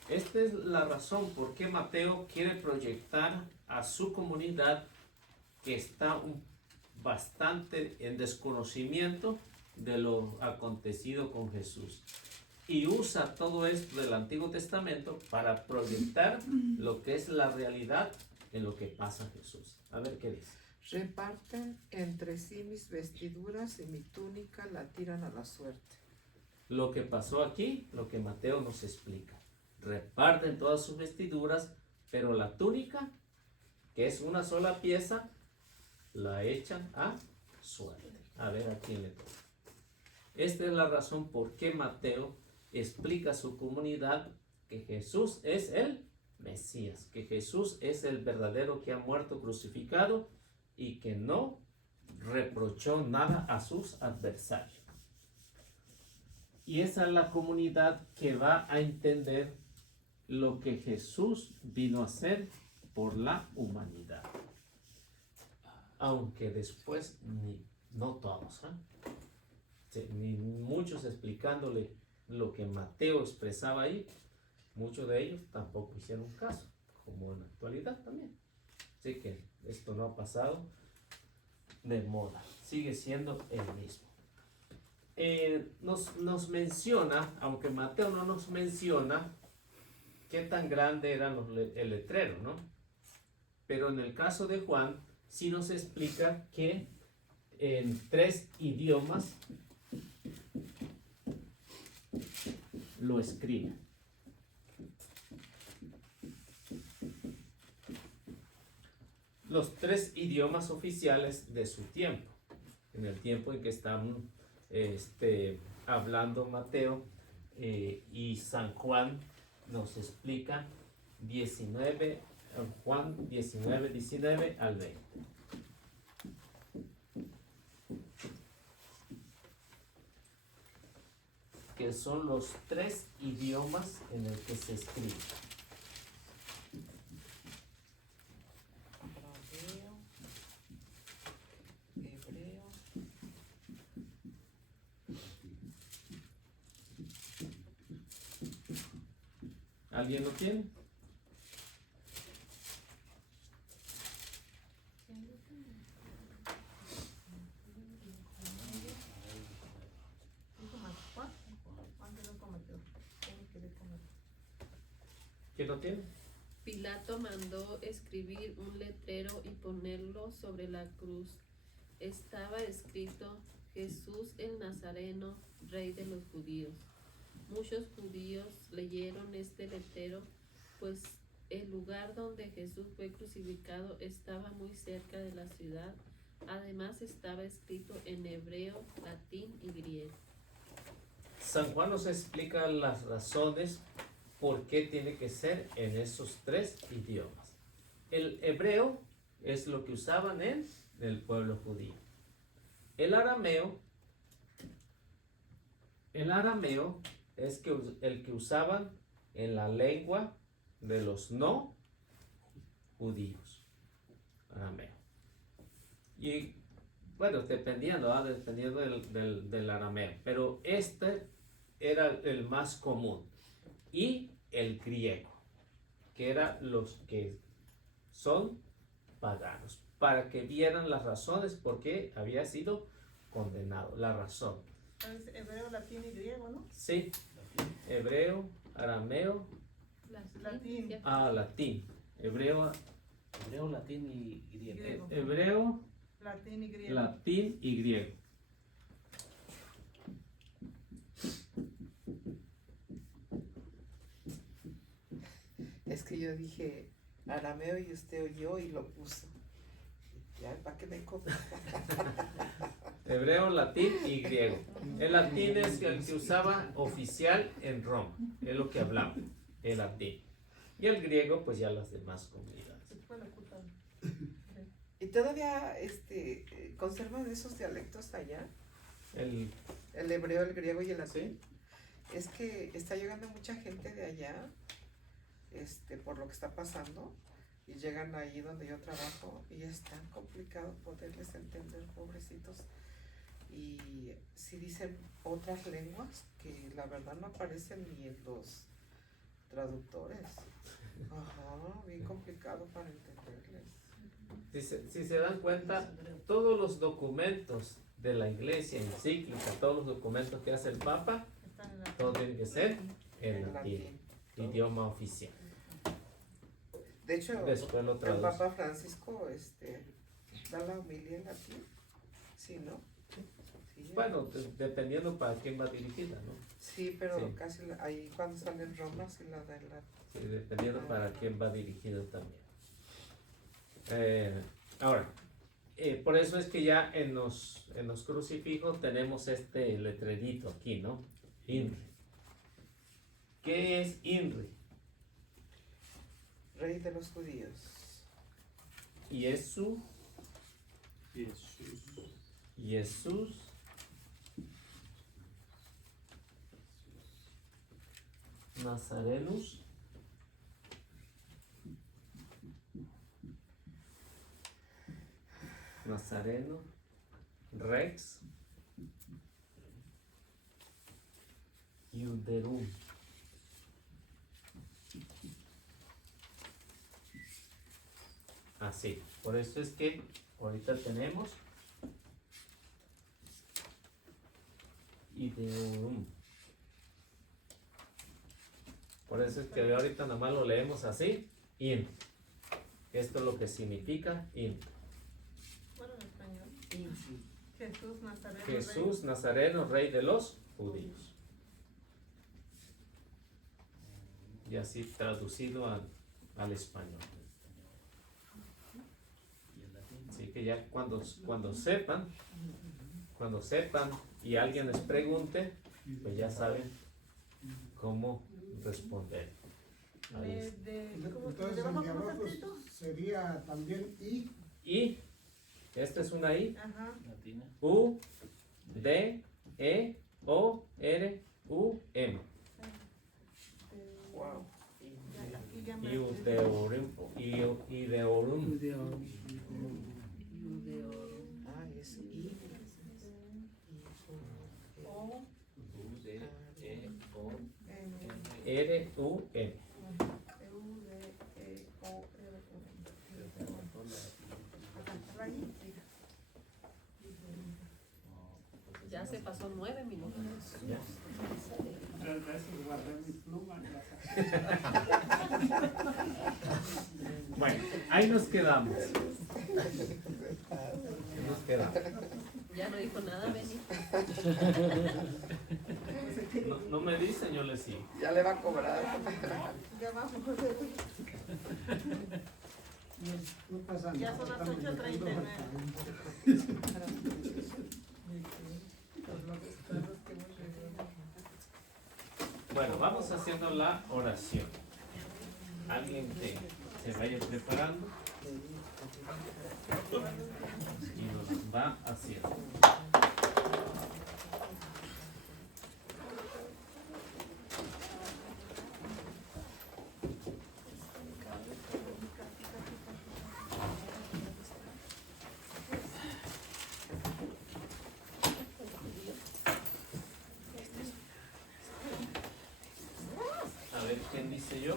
Esta es la razón por qué Mateo quiere proyectar a su comunidad, que está bastante en desconocimiento de lo acontecido con Jesús, y usa todo esto del Antiguo Testamento para proyectar lo que es la realidad en lo que pasa Jesús. A ver qué dice. Reparten entre sí mis vestiduras y mi túnica la tiran a la suerte. Lo que pasó aquí, lo que Mateo nos explica. Reparten todas sus vestiduras, pero la túnica, que es una sola pieza, la echan a suerte. A ver a quién le toca. Esta es la razón por qué Mateo explica a su comunidad que Jesús es el Mesías, que Jesús es el verdadero que ha muerto crucificado y que no reprochó nada a sus adversarios. Y esa es la comunidad que va a entender lo que Jesús vino a hacer por la humanidad. Aunque después no todos, ni muchos explicándole lo que Mateo expresaba ahí, muchos de ellos tampoco hicieron caso, como en la actualidad también. Así que esto no ha pasado de moda, sigue siendo el mismo. Nos menciona, aunque Mateo no nos menciona qué tan grande era el letrero, ¿no? Pero en el caso de Juan, sí nos explica que en 3 idiomas lo escribe. Los 3 idiomas oficiales de su tiempo, en el tiempo en que están hablando Mateo y San Juan nos explica Juan 19 al 20. Que son los 3 idiomas en el que se escribe. Hebreo. ¿Alguien lo tiene? ¿Quién lo tiene? Pilato mandó escribir un letrero y ponerlo sobre la cruz. Estaba escrito: Jesús el Nazareno, Rey de los judíos. Muchos judíos leyeron este letrero, pues el lugar donde Jesús fue crucificado estaba muy cerca de la ciudad. Además estaba escrito en hebreo, latín y griego. San Juan nos explica las razones por qué tiene que ser en esos 3 idiomas. El hebreo es lo que usaban en el pueblo judío. El arameo es el que usaban en la lengua de los no judíos. Arameo. Y bueno, dependiendo del arameo, pero este era el más común. Y el griego, que eran los que son paganos, para que vieran las razones por qué había sido condenado, la razón. Entonces, hebreo, latín y griego, ¿no? Sí, hebreo, arameo, Latín. latín, hebreo, latín y griego. hebreo, Latín y griego. latín y griego. Es que yo dije arameo y usted oyó y lo puso. Ya, ¿para qué me copia? Hebreo, latín y griego. El latín es el que usaba oficial en Roma, es lo que hablaba, el latín. Y el griego, pues ya las demás comunidades. ¿Y todavía conservan esos dialectos allá? El hebreo, el griego y el latín. ¿sí? Es que está llegando mucha gente de allá, por lo que está pasando, y llegan ahí donde yo trabajo y es tan complicado poderles entender, pobrecitos. Y si dicen otras lenguas que la verdad no aparecen ni en los traductores. Ajá, bien complicado para entenderles. Si se dan cuenta, todos los documentos de la iglesia, encíclica, todos los documentos que hace el Papa, todo tiene que ser en latín, idioma oficial. De hecho, después lo el traduce. Papa Francisco da la homilía en latín. Sí, ¿no? Sí, Bueno, dependiendo para quién va dirigida, ¿no? sí, pero sí. casi ahí cuando sale en Roma sí la da en latín. Sí, dependiendo para quién va dirigido también. Ahora, por eso es que ya en los crucifijos tenemos este letrerito aquí, ¿no? INRI. ¿Qué es INRI? Rey de los judíos. Jesús, Nazarenus, Nazareno, Rex, Iuderum. Así, por eso es que ahorita tenemos Ideorum. Por eso es que ahorita nada más lo leemos así, in. Esto es lo que significa in. Bueno, en español. Jesús Nazareno. Jesús Nazareno, Rey de los judíos. Y así traducido al español. Así que ya cuando sepan y alguien les pregunte, pues ya saben cómo responder. Ahí Entonces el de abajo sería también I. I, esta es una I. Ajá. Latina. U, D, E, O, R, U, M. Wow. Aquí ya me Iudeorum. Ah, es I. O, R, U, M. Ya se pasó 9 minutos. Ya. 3 veces guardé mi pluma. Bueno, ahí nos quedamos. Nos quedamos. Ya no dijo nada, Benny. No me dicen, yo les sigo. Ya le va a cobrar. ya vamos. No pasa Ya nada. son las estamos 8:39. Bueno, vamos haciendo la oración. Alguien que se vaya preparando y nos va haciendo. A ver, ¿quién dice yo?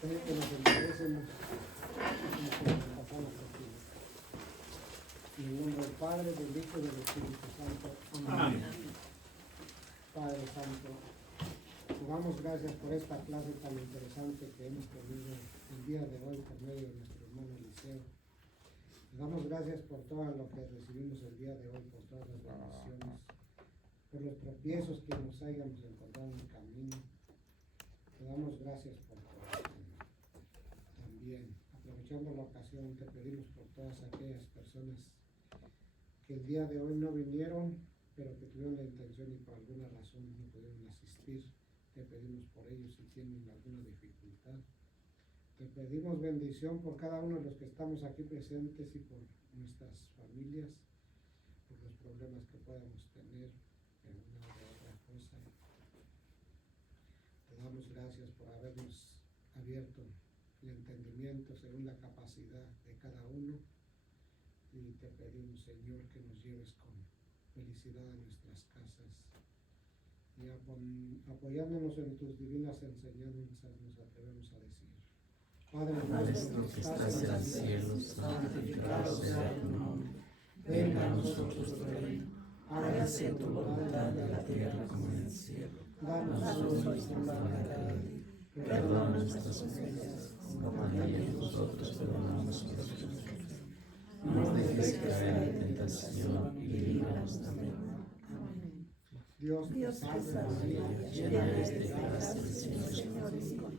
Creo que nos merecemos. En el nombre del Padre, del Hijo y del Espíritu Santo. Amén. Padre Santo, te damos gracias por esta clase tan interesante que hemos tenido el día de hoy por medio de nuestro hermano Eliseo. Te damos gracias por todo lo que recibimos el día de hoy, por todas las bendiciones, por los tropiezos que nos hayamos encontrado en el camino. Te damos gracias por todo. También, aprovechando la ocasión, te pedimos por todas aquellas personas que el día de hoy no vinieron, pero que tuvieron la intención y por alguna razón no pudieron asistir. Te pedimos por ellos si tienen alguna dificultad. Te pedimos bendición por cada uno de los que estamos aquí presentes y por nuestras familias, por los problemas que podamos tener en una u otra cosa. Te damos gracias por habernos abierto el entendimiento según la capacidad de cada uno y te pedimos, Señor, que nos lleves con felicidad a nuestras casas y apoyándonos en tus divinas enseñanzas nos atrevemos a decir: Padre nuestro que estás en el cielo, santificado sea tu nombre. Venga a nosotros tu reino. hágase tu voluntad en la tierra como en el cielo. Danos hoy nuestro pan de cada día. Perdona nuestras ofensas, como también nosotros perdonamos a los que nos ofenden. No nos dejes caer en tentación y líbranos del mal. Amén. Dios te salve María, llena eres de gracia, el Señor es contigo.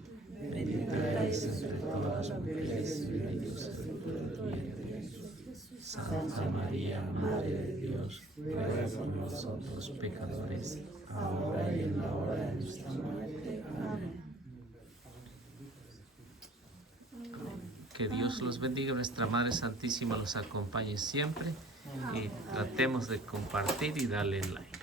Bendita eres entre todas las mujeres y bendito es el fruto de tu vientre, Jesús. Santa María, Madre de Dios, ruega por nosotros pecadores, ahora y en la hora de nuestra muerte. Amén. Que Dios los bendiga, nuestra Madre Santísima los acompañe siempre y tratemos de compartir y darle like.